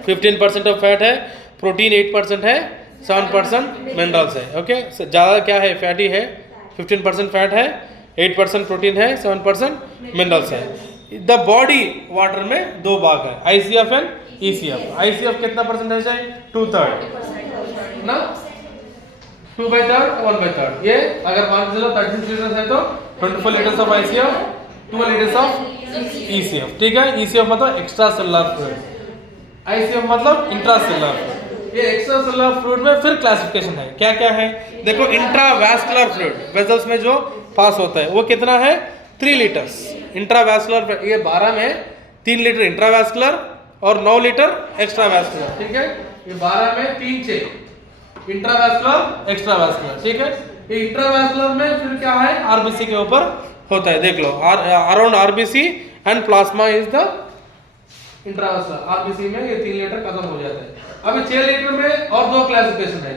15% ऑफ फैट है, प्रोटीन 8% है, 7% मिनरल्स है, ओके। ज़्यादा क्या है? फैटी है, 15% फैट है, 8% प्रोटीन है, 7% मिनरल्स है। द बॉडी वाटर में 2 भाग है, ICF एंड ECF। ICF कितना परसेंटेज है? 2/3 ना, 2/3, 1/3। ये अगर मान के चलो 36 लीटर्स है तो 24 litres of ICF, 2 litres of ECF, ठीक है। ECF मतलब एक्स्ट्रा सेलुलर फ्लूइड, ICF मतलब इंट्रासेलुलर फ्लूइड। ये एक्स्ट्रा सेलुलर फ्लूइड में फिर क्लासिफिकेशन है, क्या क्या है? देखो इंट्रावैस्कुलर फ्लूइड, वेसल्स में जो पास होता है वो कितना है? 3 लीटर्स इंट्रावैस्कुलर। ये 12 में 3 लीटर इंट्रावैस्कुलर और 9 लीटर एक्स्ट्रावैस्कुलर, ठीक है। ये 12 में 3-6 इंट्रावैस्कुलर, एक्स्ट्रावैस्कुलर, ठीक है। ये इंट्रावैस्कुलर में फिर क्या है? आरबीसी के ऊपर होता है, देख लो, around RBC and plasma is the intravascular. RBC में ये 3 लीटर खत्म हो जाता है। अभी 6 लीटर में और 2 क्लासिफिकेशन है,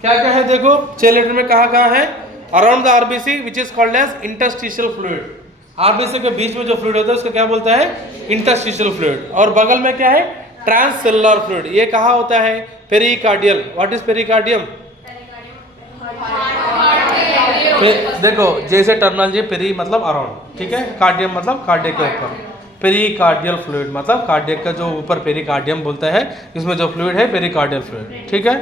क्या क्या है? देखो 6 लीटर में कहाँ है? Around the RBC which is called as interstitial fluid. RBC के बीच में जो फ्लूइड होता है उसको क्या बोलता है? Interstitial fluid. और बगल में क्या है? Transcellular fluid. ये कहाँ होता है? पेरिकार्डियल। What is pericardium? देखो जैसे टर्मिनोलॉजी, पेरी मतलब अराउंड, ठीक है, कार्डियम मतलब कार्डियक के ऊपर। पेरिकार्डियल फ्लूइड मतलब कार्डियक का जो ऊपर पेरिकार्डियम बोलता है, इसमें जो फ्लूइड है पेरिकार्डियल फ्लूइड, ठीक है।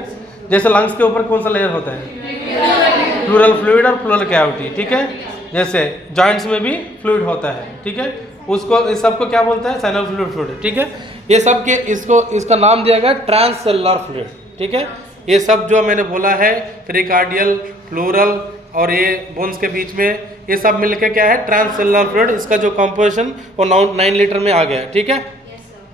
जैसे लंग्स के ऊपर कौन सा लेयर होता है? प्लूरल फ्लूइड और प्लूरल कैविटी, ठीक है। जैसे जॉइंट्स में भी फ्लूइड होता है, ठीक है, उसको इस सब को क्या बोलते हैं? साइनोफ्लूइड फ्लूइड, ठीक है। ये सब के इसका नाम दिया गया ट्रांससेलुलर फ्लूइड, ठीक है। ये सब जो मैंने बोला है पेरिकार्डियल, प्लूरल और ये बोन्स के बीच में, ये सब मिलकर क्या है? Transcellular fluid. इसका जो कंपोजिशन वो 9 लीटर में आ गया, ठीक है,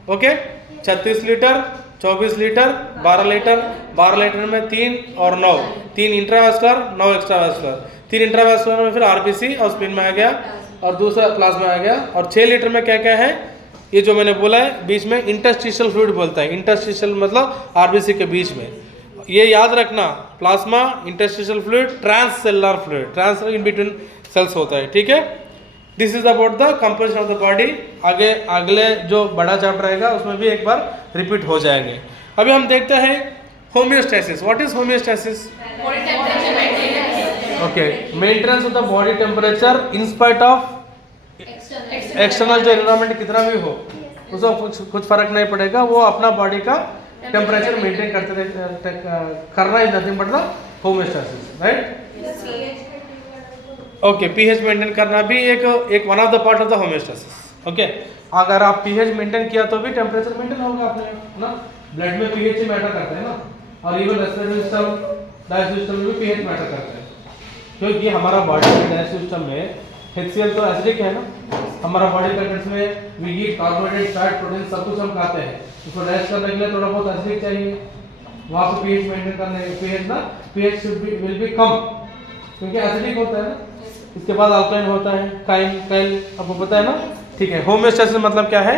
okay. 36 litre, 24 litre, 12 litre, 12 litre में 3 और 9, 3 इंट्रावैस्कुलर, 9 एक्स्ट्रावैस्कुलर, 3 इंट्रावेस्कुलर में फिर आरबीसी और स्प्लीन में आ गया, और दूसरा प्लाज्मा आ गया। और 6 लीटर में क्या क्या है, ये जो मैंने बोला है बीच में इंटरस्टिशियल फ्लूइड बोलता है। इंटरस्टिशियल मतलब आरबीसी के बीच में, ये याद रखना, plasma, interstitial fluid, transcellular fluid, trans in between cells होता है, ठीक है। This is about the composition of the body. आगे अगले जो बड़ा चैप्टर रहेगा उसमें भी एक बार रिपीट हो जाएंगे। अभी हम देखते हैं homeostasis. What is homeostasis? Okay, maintenance of the body temperature in spite of external जो एनवायरनमेंट कितना भी हो, उसको कुछ फर्क नहीं पड़ेगा, वो अपना बॉडी का टेम्परेचर मेंटेन करना is nothing but the homeostasis, right. Okay, pH maintain करना भी एक one of the part of the homeostasis. Okay, अगर आप पीएच मेंटेन किया तो भी टेम्परेचर मेंटेन होगा अपने ना। ब्लड में पीएच ही मैटर करता है ना, और even respiratory system, digestive system में भी पीएच मैटर करता है, क्योंकि हमारा बॉडी में डाइजेस्टिव सिस्टम में HCl तो एसिडिक है ना। हमारा बॉडी कंटेंट्स में we eat carbohydrate, fat, protein सब कुछ हम खाते हैं, उसको डाइजेस्ट करने के लिए थोड़ा बहुत एसिडिक चाहिए। वहाँ पे पीएच मेंटेन करने के पीएच ना, pH should be will be कम, क्योंकि एसिडिक होता है ना। इसके बाद अल्कलाइन होता है, काइल आपको पता है ना, ठीक है। होम्योस्टैसिस मतलब क्या है?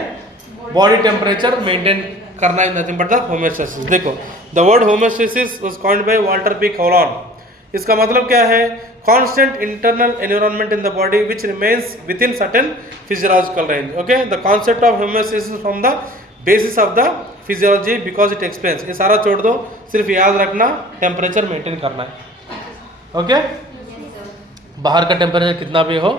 बॉडी टेम्परेचर मेंटेन करना is nothing but the homeostasis. देखो, the word homeostasis was coined by Walter P Colon. इसका मतलब क्या है? Constant internal environment in the body which remains within certain physiological range. Okay, the concept of homeostasis from the basis of the physiology because it explains. ये सारा छोड़ दो, सिर्फ याद रखना टेम्परेचर मेंटेन करना है। ओके, बाहर का टेम्परेचर कितना भी हो,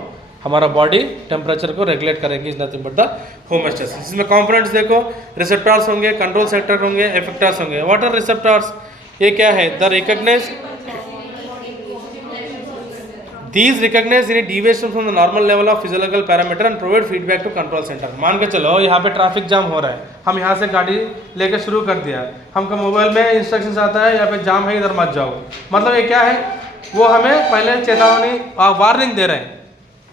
हमारा बॉडी टेम्परेचर को रेगुलेट करेंगे is nothing but the homeostasis. इसमें कंपोनेंट्स देखो, रिसेप्टर्स होंगे, कंट्रोल सेक्टर होंगे, इफेक्टर्स होंगे। What are receptors? ये क्या है? The recognise These recognize any deviation from the normal level of physiological parameter and provide feedback to control center. मान के चलो यहाँ पे ट्रैफिक जाम हो रहा है, हम यहाँ से गाड़ी लेकर शुरू कर दिया, हमको मोबाइल में इंस्ट्रक्शन आता है यहाँ पे जाम है, इधर मत जाओ। मतलब ये क्या है? वो हमें पहले चेतावनी वार्निंग दे रहे हैं।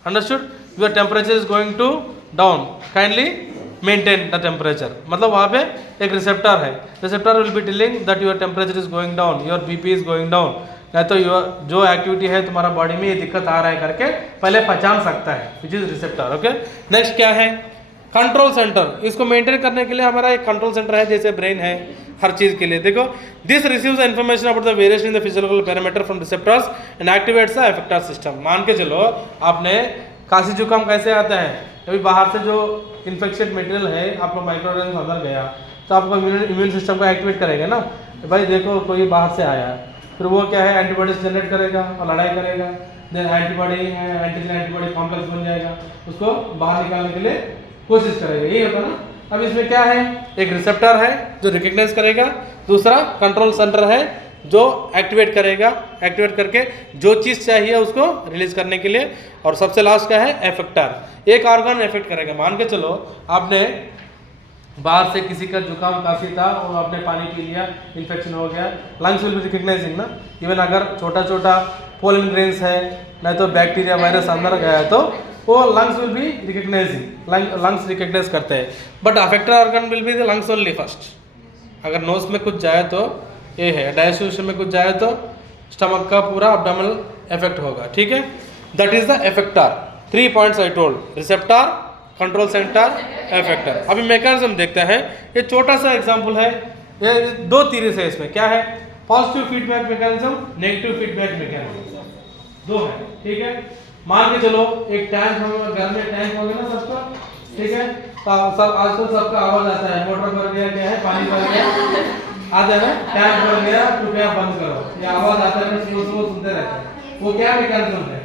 Understood? Your temperature is going to down, kindly maintain the temperature. मतलब वहाँ पे एक रिसेप्टर है, receptor will be telling that your temperature is going down, your BP is going down, या तो जो एक्टिविटी है तुम्हारा बॉडी में ये दिक्कत आ रहा है करके पहले पहचान सकता है, which is receptor. Okay, next क्या है? Control centre. इसको मेंटेन करने के लिए हमारा एक कंट्रोल सेंटर है, जैसे ब्रेन है हर चीज के लिए। देखो, this receives the information about the variation in the physiological parameter from receptors and activates the effector system. मान के चलो आपने खांसी जुकाम कैसे आता है? अभी बाहर से जो इन्फेक्शन मटेरियल है आपका माइक्रोऑर्गेनिज्म अंदर गया तो आपका इम्यून सिस्टम को एक्टिवेट करेगा ना। भाई देखो, कोई बाहर से आया, फिर वो क्या है? एंटीबॉडीज जनरेट करेगा और लड़ाई करेगा, then antibody antigen antibody complex बन जाएगा, उसको बाहर निकालने के लिए कोशिश करेगा, यही होता ना। अब इसमें क्या है? एक रिसेप्टर है जो रिकॉग्नाइज करेगा, दूसरा कंट्रोल सेंटर है जो एक्टिवेट करेगा, एक्टिवेट करके जो चीज़ चाहिए उसको रिलीज करने के लिए, और सबसे लास्ट क्या है? इफेक्टर। एक ऑर्गन इफेक्ट करेगा। मान के चलो आपने बाहर से किसी का जुकाम काफी था और आपने पानी पी लिया, इन्फेक्शन हो गया, लंग्स विल बी रिकग्नाइजिंग ना। इवन अगर छोटा छोटा पोलन ग्रेन्स है, नहीं तो बैक्टीरिया वायरस अंदर गया है, तो वो lungs will be recognising, lungs recognise करते हैं। But affected organ will be the lungs only first. अगर नोज में कुछ जाए तो ये है, डाइजेस्टिव सिस्टम में कुछ जाए तो स्टमक का पूरा अब्डोमिनल इफेक्ट होगा, ठीक है। That is the effector. 3 points I told, receptor, control centre, effector. अभी मैकेनिज्म देखते हैं। ये छोटा सा एग्जांपल है, ये 2 तीर है इसमें। क्या है? Positive feedback mechanism, negative feedback mechanism, 2 है, ठीक है। मान के चलो एक टैंक होगा, घर में टैंक होगा ना सबका, ठीक है। सब आजकल सबका आवाज आता है, मोटर भर गया, क्या है, पानी भर गया, आता है ना, टैंक भर गया, कृपया बंद करो, ये आवाज आता है, सुनते रहते हैं। वो क्या मैकेनिज्म है?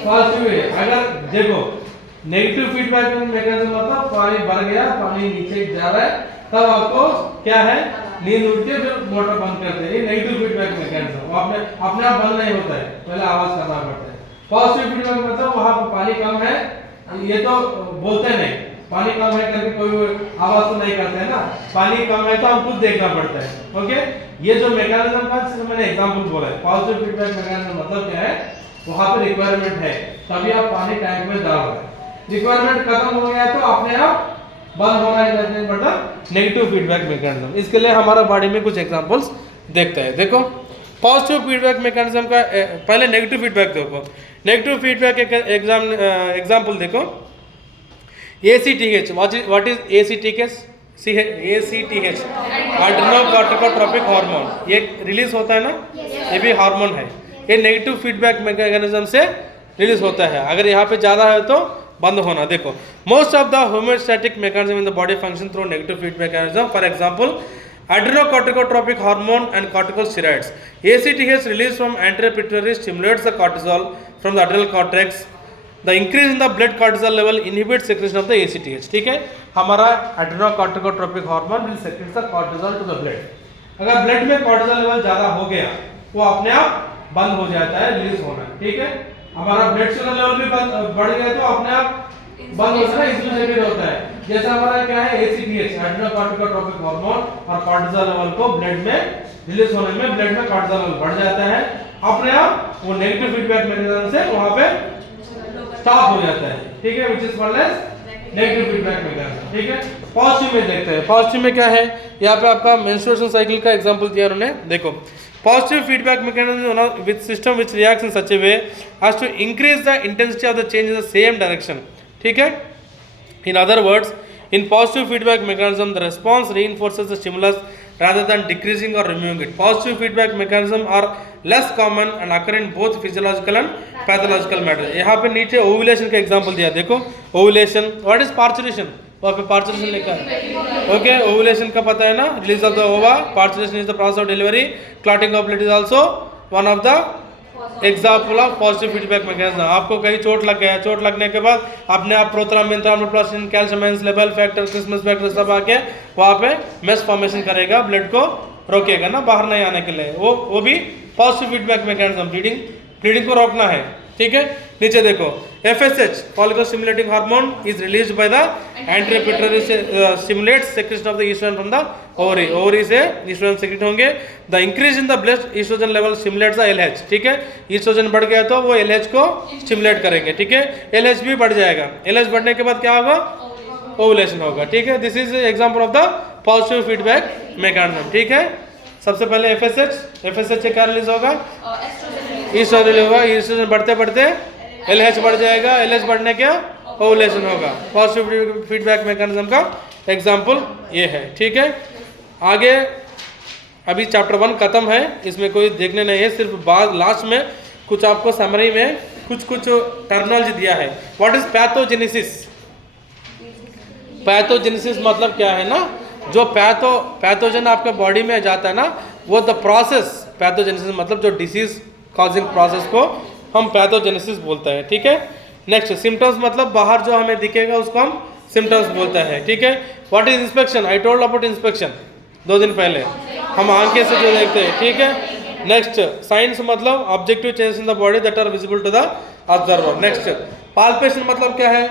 पॉजिटिव है। अगर देखो नेगेटिव फीडबैक मैकेनिज्म मतलब पानी भर गया, पानी नीचे जा रहा है, तब आपको क्या है? नींद उठती है, फिर मोटर बंद करते हैं। ये नेगेटिव फीडबैक मैकेनिज्म, वो अपने आप बंद नहीं होता है, पहले आवाज करना पड़ता है। पॉजिटिव फीडबैक मतलब वहां पर पानी कम है, ये तो बोलते नहीं, पानी कम है करके कोई आवाज तो नहीं करते है ना। पानी कम है तो हम खुद देखना पड़ता है। ओके, ये जो मैकेनिज्म का सिर्फ मैंने एग्जांपल बोला है। पॉजिटिव फीडबैक मैकेनिज्म मतलब क्या है? वहां पे रिक्वायरमेंट है, तभी आप पानी टैंक में डाल रहे हैं। रिक्वायरमेंट खत्म हो गया तो अपने आप बंद होना है, मतलब नेगेटिव फीडबैक मैकेनिज्म। इसके लिए हमारा बॉडी में कुछ एग्जांपल्स देखते हैं। देखो, पॉजिटिव फीडबैक मैकेनिज्म का पहले नेगेटिव फीडबैक देखो। नेगेटिव फीडबैक एग्जाम्पल देखो। ACTH, what is ACTH? ACTH adrenocorticotropic hormone, ये रिलीज होता है ना, ये भी हार्मोन है। ये नेगेटिव फीडबैक मैकेनिज्म से रिलीज होता है। अगर यहाँ पे ज़्यादा है तो बंद होना। देखो, most of the homeostatic mechanism in the body function through negative feedback mechanism. For example, adrenocorticotropic hormone and corticosteroids. ACTH released from anterior pituitary stimulates the cortisol from the adrenal cortex. The increase in the blood cortisol level inhibits secretion of the ACTH. ठीक है, हमारा adrenocorticotropic hormone will secrete the cortisol to the blood. अगर ब्लड में cortisol लेवल ज़्यादा हो गया, वो अपने आप बंद हो जाता है, रिलीज होना। ठीक है, हमारा ब्लड शुगर लेवल भी बढ़ गया तो अपने आप बंद होता है, इसमें सेक्रेट होता है। जैसा हमारा क्या है, ACTH एड्रेनोकॉर्टिकोट्रोपिक हार्मोन, और कॉर्टिसोल लेवल को ब्लड में रिलीज होने में ब्लड में कॉर्टिसोल लेवल बढ़ जाता है, अपने आप वो नेगेटिव फीडबैक मैकेनिज्म से वहां पे स्टॉप हो जाता है। ठीक है, which is called as negative feedback mechanism. ठीक है, पॉजिटिव में देखते हैं। पॉजिटिव में क्या है, यहाँ पे आपका मेंस्ट्रुएशन साइकिल का एग्जांपल दिया उन्होंने। देखो, positive feedback mechanism with system which reacts in such a way as to increase the intensity of the change in the same direction. ठीक है, in other words, in positive feedback mechanism the response reinforces the stimulus rather than decreasing or removing it. Positive feedback mechanism are less common and occur in both physiological and pathological matter. यहाँ पे नीचे ovulation का एग्जांपल दिया। देखो, ovulation, what is parturition? वहाँ पे पार्चुरेशन लिखा है। ओके, ओवुलेशन का पता है ना, रिलीज ऑफ द ओवा। Parturition is the process of delivery. Clotting of blood is also one of the example of positive feedback mechanism. आपको कहीं चोट लग गया, चोट लगने के बाद अपने आप prothrombin, calcium level factor, Christmas factor सब आके वहाँ पे मेश फॉर्मेशन करेगा, ब्लड को रोकेगा ना बाहर नहीं आने के लिए। वो भी पॉजिटिव फीडबैक मैकेनिज्म, ब्लीडिंग को रोकना है। ठीक है, नीचे देखो, FSH follicle stimulating hormone is released by the anterior pituitary stimulates secretion of the estrogen from the ovary. ovary से estrogen secrete होंगे। The increase in the blood estrogen level stimulates the LH. ठीक है, estrogen बढ़ गया तो वो LH को stimulate करेंगे। ठीक है, LH भी बढ़ जाएगा। LH बढ़ने के बाद क्या होगा, ovulation होगा। ठीक है, this is example of the positive feedback mechanism. ठीक है, सबसे पहले FSH से क्या रिलीज होगा, ईस्ट्रोजन होगा। ईस्ट्रोजन बढ़ते बढ़ते LH बढ़ जाएगा, LH बढ़ने क्या, ओवुलेशन होगा। पॉजिटिव फीडबैक मैकेनिज्म का एग्जांपल ये है। ठीक है, आगे अभी चैप्टर 1 खत्म है, इसमें कोई देखने नहीं है, सिर्फ बाद लास्ट में कुछ आपको समरी में कुछ टर्मिनोलॉजी दिया है। What is pathogenesis? पैथोजेनेसिस मतलब क्या है ना, जो पैथोजन आपके बॉडी में जाता है ना, वो द प्रोसेस, पैथोजेनेसिस मतलब जो डिसीज कॉजिंग प्रोसेस को हम पैथोजेनेसिस बोलते हैं। ठीक है, नेक्स्ट सिम्टम्स मतलब बाहर जो हमें दिखेगा उसको हम सिम्टम्स बोलते हैं। ठीक है, what is inspection? I told about inspection 2 दिन पहले, हम आंखें से जो देखते हैं। ठीक है, नेक्स्ट साइंस मतलब objective change in the body that are visible to the observer. Next palpation मतलब क्या है,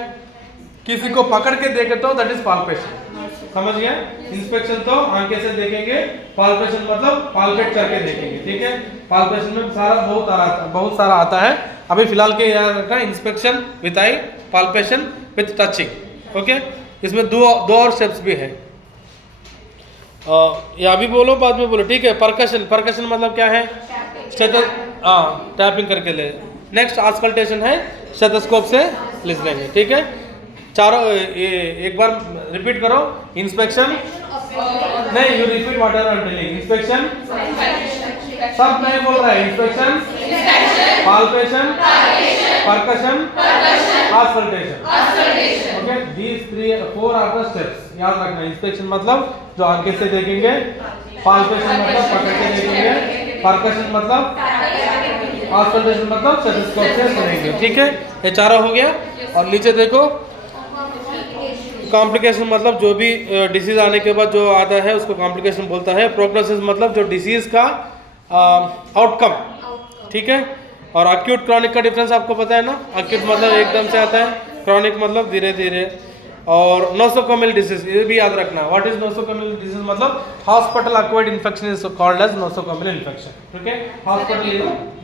किसी को पकड़ के देखे तो दैट इज पाल्पेशन। समझ गए? इंस्पेक्शन तो आंखें से देखेंगे, पाल्पेशन मतलब पाल्पेट करके देखेंगे। ठीक है, पाल्पेशन में बहुत सारा आता है। अभी फिलहाल के याद रखना, inspection with I, palpation with touching. Okay, इसमें दो और स्टेप्स भी है। या अभी बोलो बाद में बोलो। ठीक है, परकशन मतलब क्या है, टैपिंग करके ले। नेक्स्ट ऑस्कल्टेशन है, स्टेथोस्कोप से लिसनिंग। ठीक है, चारों एक बार रिपीट करो। इंस्पेक्शन नहीं, you repeat what I am telling. Inspection सब नहीं बोल रहा है। Inspection, palpation, percussion, auscultation. Okay, these 4 are the steps. याद रखना, इंस्पेक्शन मतलब जो आंखें से देखेंगे, पाल्पेशन मतलब पकड़ के देखेंगे, परकशन मतलब, ऑस्कल्टेशन मतलब स्टेथोस्कोप से सुनेंगे। ठीक है, ये चारों हो गया। और नीचे देखो, कॉम्प्लिकेशन मतलब जो भी डिसीज आने के बाद जो आता है उसको कॉम्प्लिकेशन बोलता है। प्रोग्नोसिस मतलब जो डिसीज का आउटकम। ठीक है, और अक्यूट क्रॉनिक का डिफरेंस आपको पता है ना। अक्यूट मतलब एकदम से आता है, क्रॉनिक मतलब धीरे धीरे। और नोसोकोमियल डिसीज, ये भी याद रखना। व्हाट इज नोसोकोमियल डिसीज मतलब hospital acquired infection is called as nosocomial infection. ठीक है, hospital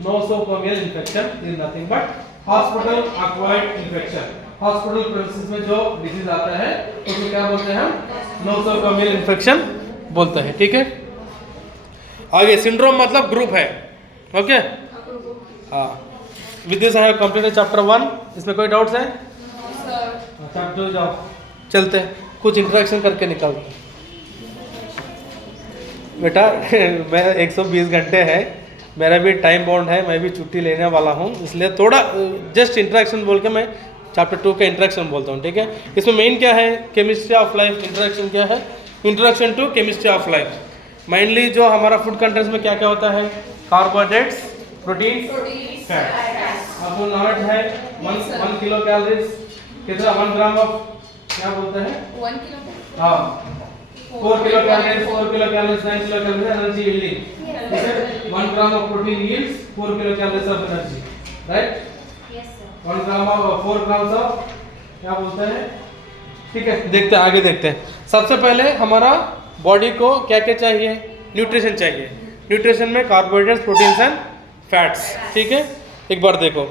nosocomial infection is nothing but hospital acquired infection. Hospital premises में जो डिजीज आता है उसको क्या बोलते हैं हम, नोसोकोमियल इन्फेक्शन बोलते हैं। ठीक है, आगे सिंड्रोम मतलब ग्रुप है। ओके हाँ, with this I have completed chapter 1। इसमें कोई डाउट्स है? चैप्टर जाओ, चलते हैं, कुछ इंटरेक्शन करके निकलते हैं बेटा। मैं 120 घंटे है, मेरा भी टाइम बाउंड है, मैं भी छुट्टी लेने वाला हूँ, इसलिए थोड़ा जस्ट इंटरेक्शन बोल के मैं चैप्टर 2 का इंटरेक्शन बोलता हूँ, ठीक है। इसमें मेन क्या है, केमिस्ट्री ऑफ लाइफ। इंट्रोडक्शन क्या है? Introduction to chemistry of life. Mainly जो हमारा फूड कंटेंट्स में क्या क्या होता है, कार्बोहाइड्रेट्स, प्रोटीन, फैट। आपको नॉलेज है 1 किलो कैलोरीज कितना, 1 ग्राम ऑफ क्या बोलते हैं 1 किलो, हाँ 4 kilo calories, 4 kilo calories, 9 kilo calories energy yielding. 1 gram of protein yields 4 kilo calories of energy, right. 1 gram of 4 grams of क्या बोलते हैं, ठीक है। देखते हैं, आगे देखते हैं। सबसे पहले हमारा बॉडी को क्या क्या चाहिए, न्यूट्रिशन चाहिए। न्यूट्रिशन में कार्बोहाइड्रेट्स, प्रोटीन्स एंड फैट्स, ठीक है। एक बार देखो,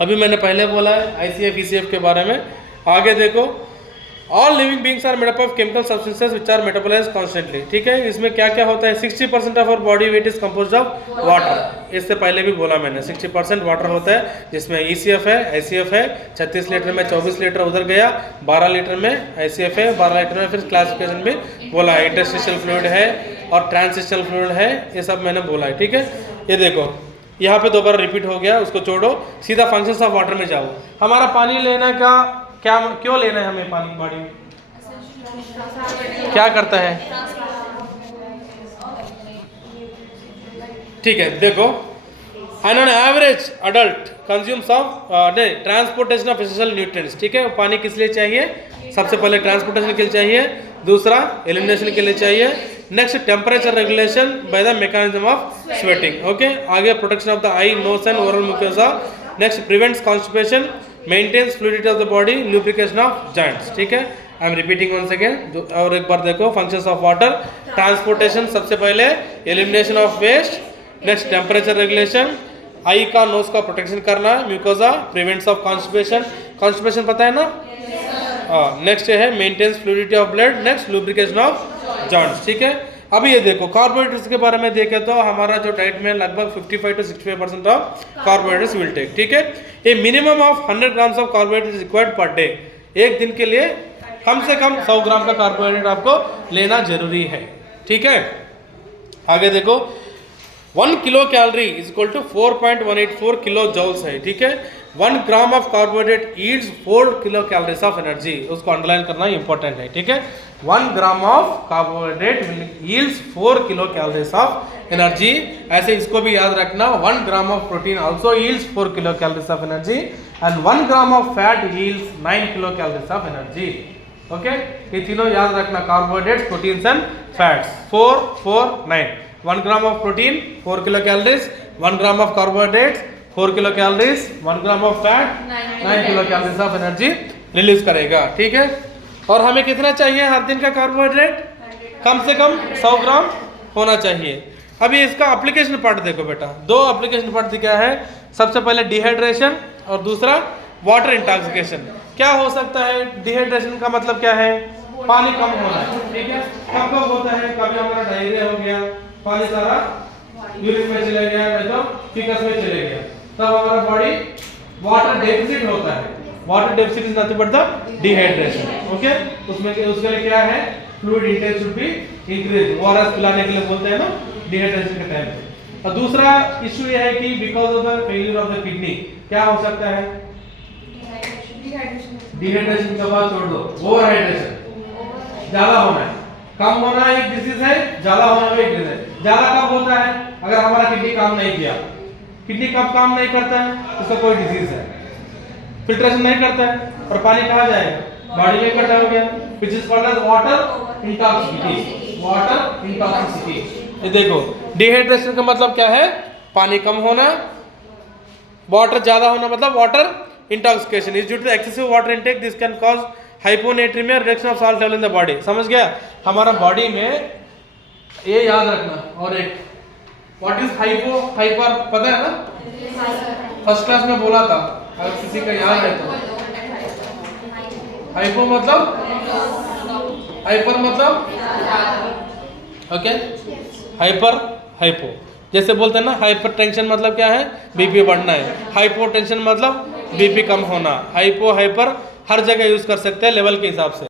अभी मैंने पहले बोला है आईसीएफ ईसीएफ के बारे में, आगे देखो। All living beings are made up of chemical substances which are metabolised constantly, ठीक है। इसमें क्या क्या होता है, 60% of our body weight is composed of water. इससे पहले भी बोला मैंने 60% वाटर होता है, जिसमें ईसीएफ है, आईसीएफ है। 36 लीटर में 24 लीटर उधर गया, 12 लीटर में आईसीएफ है, 12 लीटर में फिर क्लासिफिकेशन भी बोला है, इंटरस्टिशियल फ्लूइड है और ट्रांसस्टिशियल फ्लूइड है, ये सब मैंने बोला है, ठीक है। ये देखो यहाँ पे दोबारा रिपीट हो गया, उसको छोड़ो, सीधा फंक्शंस ऑफ वाटर में जाओ। हमारा पानी लेना का क्या, क्यों लेना है हमें पानी बॉडी में, क्या करता है, ठीक है। देखो an on average adult consumes of transportation of essential nutrients, ठीक है। पानी किस लिए चाहिए, सबसे पहले ट्रांसपोर्टेशन के लिए चाहिए, दूसरा एलिमिनेशन के लिए चाहिए, next temperature regulation by the mechanism of sweating, okay. आगे protection of the eye, nose and oral mucosa, next prevents constipation, maintains fluidity of the body, lubrication of joints, ठीक है। I am repeating once again, और एक बार देखो, फंक्शंस ऑफ वाटर, ट्रांसपोर्टेशन सबसे पहले, elimination of waste, next temperature regulation, eye का नोज का प्रोटेक्शन करना, mucosa, prevents of constipation, constipation पता है ना, नेक्स्ट है maintains fluidity of blood, next lubrication of joints, ठीक है। अभी ये देखो कार्बोहाइड्रेट्स के बारे में देखें तो हमारा जो डाइट में लगभग 55 to 65% of carbohydrates will take, ठीक है। ये minimum of 100 grams of carbohydrate required per day, एक दिन के लिए कम से कम 100 ग्राम का कार्बोहाइड्रेट आपको लेना जरूरी है, ठीक है। आगे देखो 1 kilo calorie is equal to 4.184 kilo joules है, ठीक है। 1 gram of carbohydrate yields 4 kilo calories of energy, उसको अंडरलाइन करना इंपॉर्टेंट है, ठीक है। 1 gram of carbohydrate yields 4 kilo calories of energy. ऐसे इसको भी याद रखना, 1 gram of protein also yields 4 kilo calories of energy and 1 gram of fat yields 9 kilo calories of energy, okay. ये तीनों याद रखना, carbohydrates, proteins and fats, 4 4 9। 1 gram of protein 4 kilo calories, 1 gram of carbohydrates 4 kilo calories, 1 gram of fat 9 kilo calories of energy release करेगा, ठीक है। और हमें कितना चाहिए हर दिन का कार्बोहाइड्रेट, कम से कम 100 ग्राम होना चाहिए। अभी इसका एप्लीकेशन पार्ट देखो बेटा, 2 एप्लीकेशन पार्ट दिखा है, सबसे पहले डिहाइड्रेशन और दूसरा वाटर इंटॉक्सिकेशन। क्या हो सकता है, डिहाइड्रेशन का मतलब क्या है, पानी कम होना, ठीक है। कब कब होता है, कभी हमारा डायरिया हो गया, पानी सारा यूरिन में चले गया, नहीं तो फीकस में चले गया, तब हमारा बॉडी वाटर डेफिसिट होता है। Water deficit is nothing but the dehydration, okay. उसमें उसके लिए क्या है, fluid intake should be increase, ORS पिलाने के लिए बोलते हैं ना डिहाइड्रेशन के टाइम पे। और दूसरा इशू ये है कि because of the failure of the kidney क्या हो सकता है, डिहाइड्रेशन के बाद छोड़ दो, ओवरहाइड्रेशन, ज्यादा होना है, कम होना एक डिजीज है, ज्यादा होना भी एक डिजीज है। ज्यादा कब होता है, अगर हमारा किडनी काम नहीं किया। किडनी कब काम नहीं करता है, उसका कोई डिजीज है, फिल्ट्रेशन नहीं करता है और पानी कहाँ जाएगा, बॉडी में इकट्ठा हो गया, which is called as water intoxicity, water intoxicity. ये देखो डिहाइड्रेशन का मतलब क्या है, पानी कम होना, वाटर ज्यादा होना मतलब water intoxication is due to excessive water intake, this can cause hyponatraemia, reduction of salt level in the body. समझ गया, हमारा बॉडी में ये याद रखना। और एक व्हाट इज हाइपो, हाइपर पता है ना, फर्स्ट क्लास में बोला था, अगर किसी का याद है तो। हाइपो मतलब, हाइपर मतलब, ओके, हाइपर हाइपो। जैसे बोलते हैं ना हाइपर टेंशन मतलब क्या है, बीपी बढ़ना है। हाइपोटेंशन मतलब बीपी कम होना। हाइपो हाइपर हर जगह यूज़ कर सकते हैं लेवल के हिसाब से।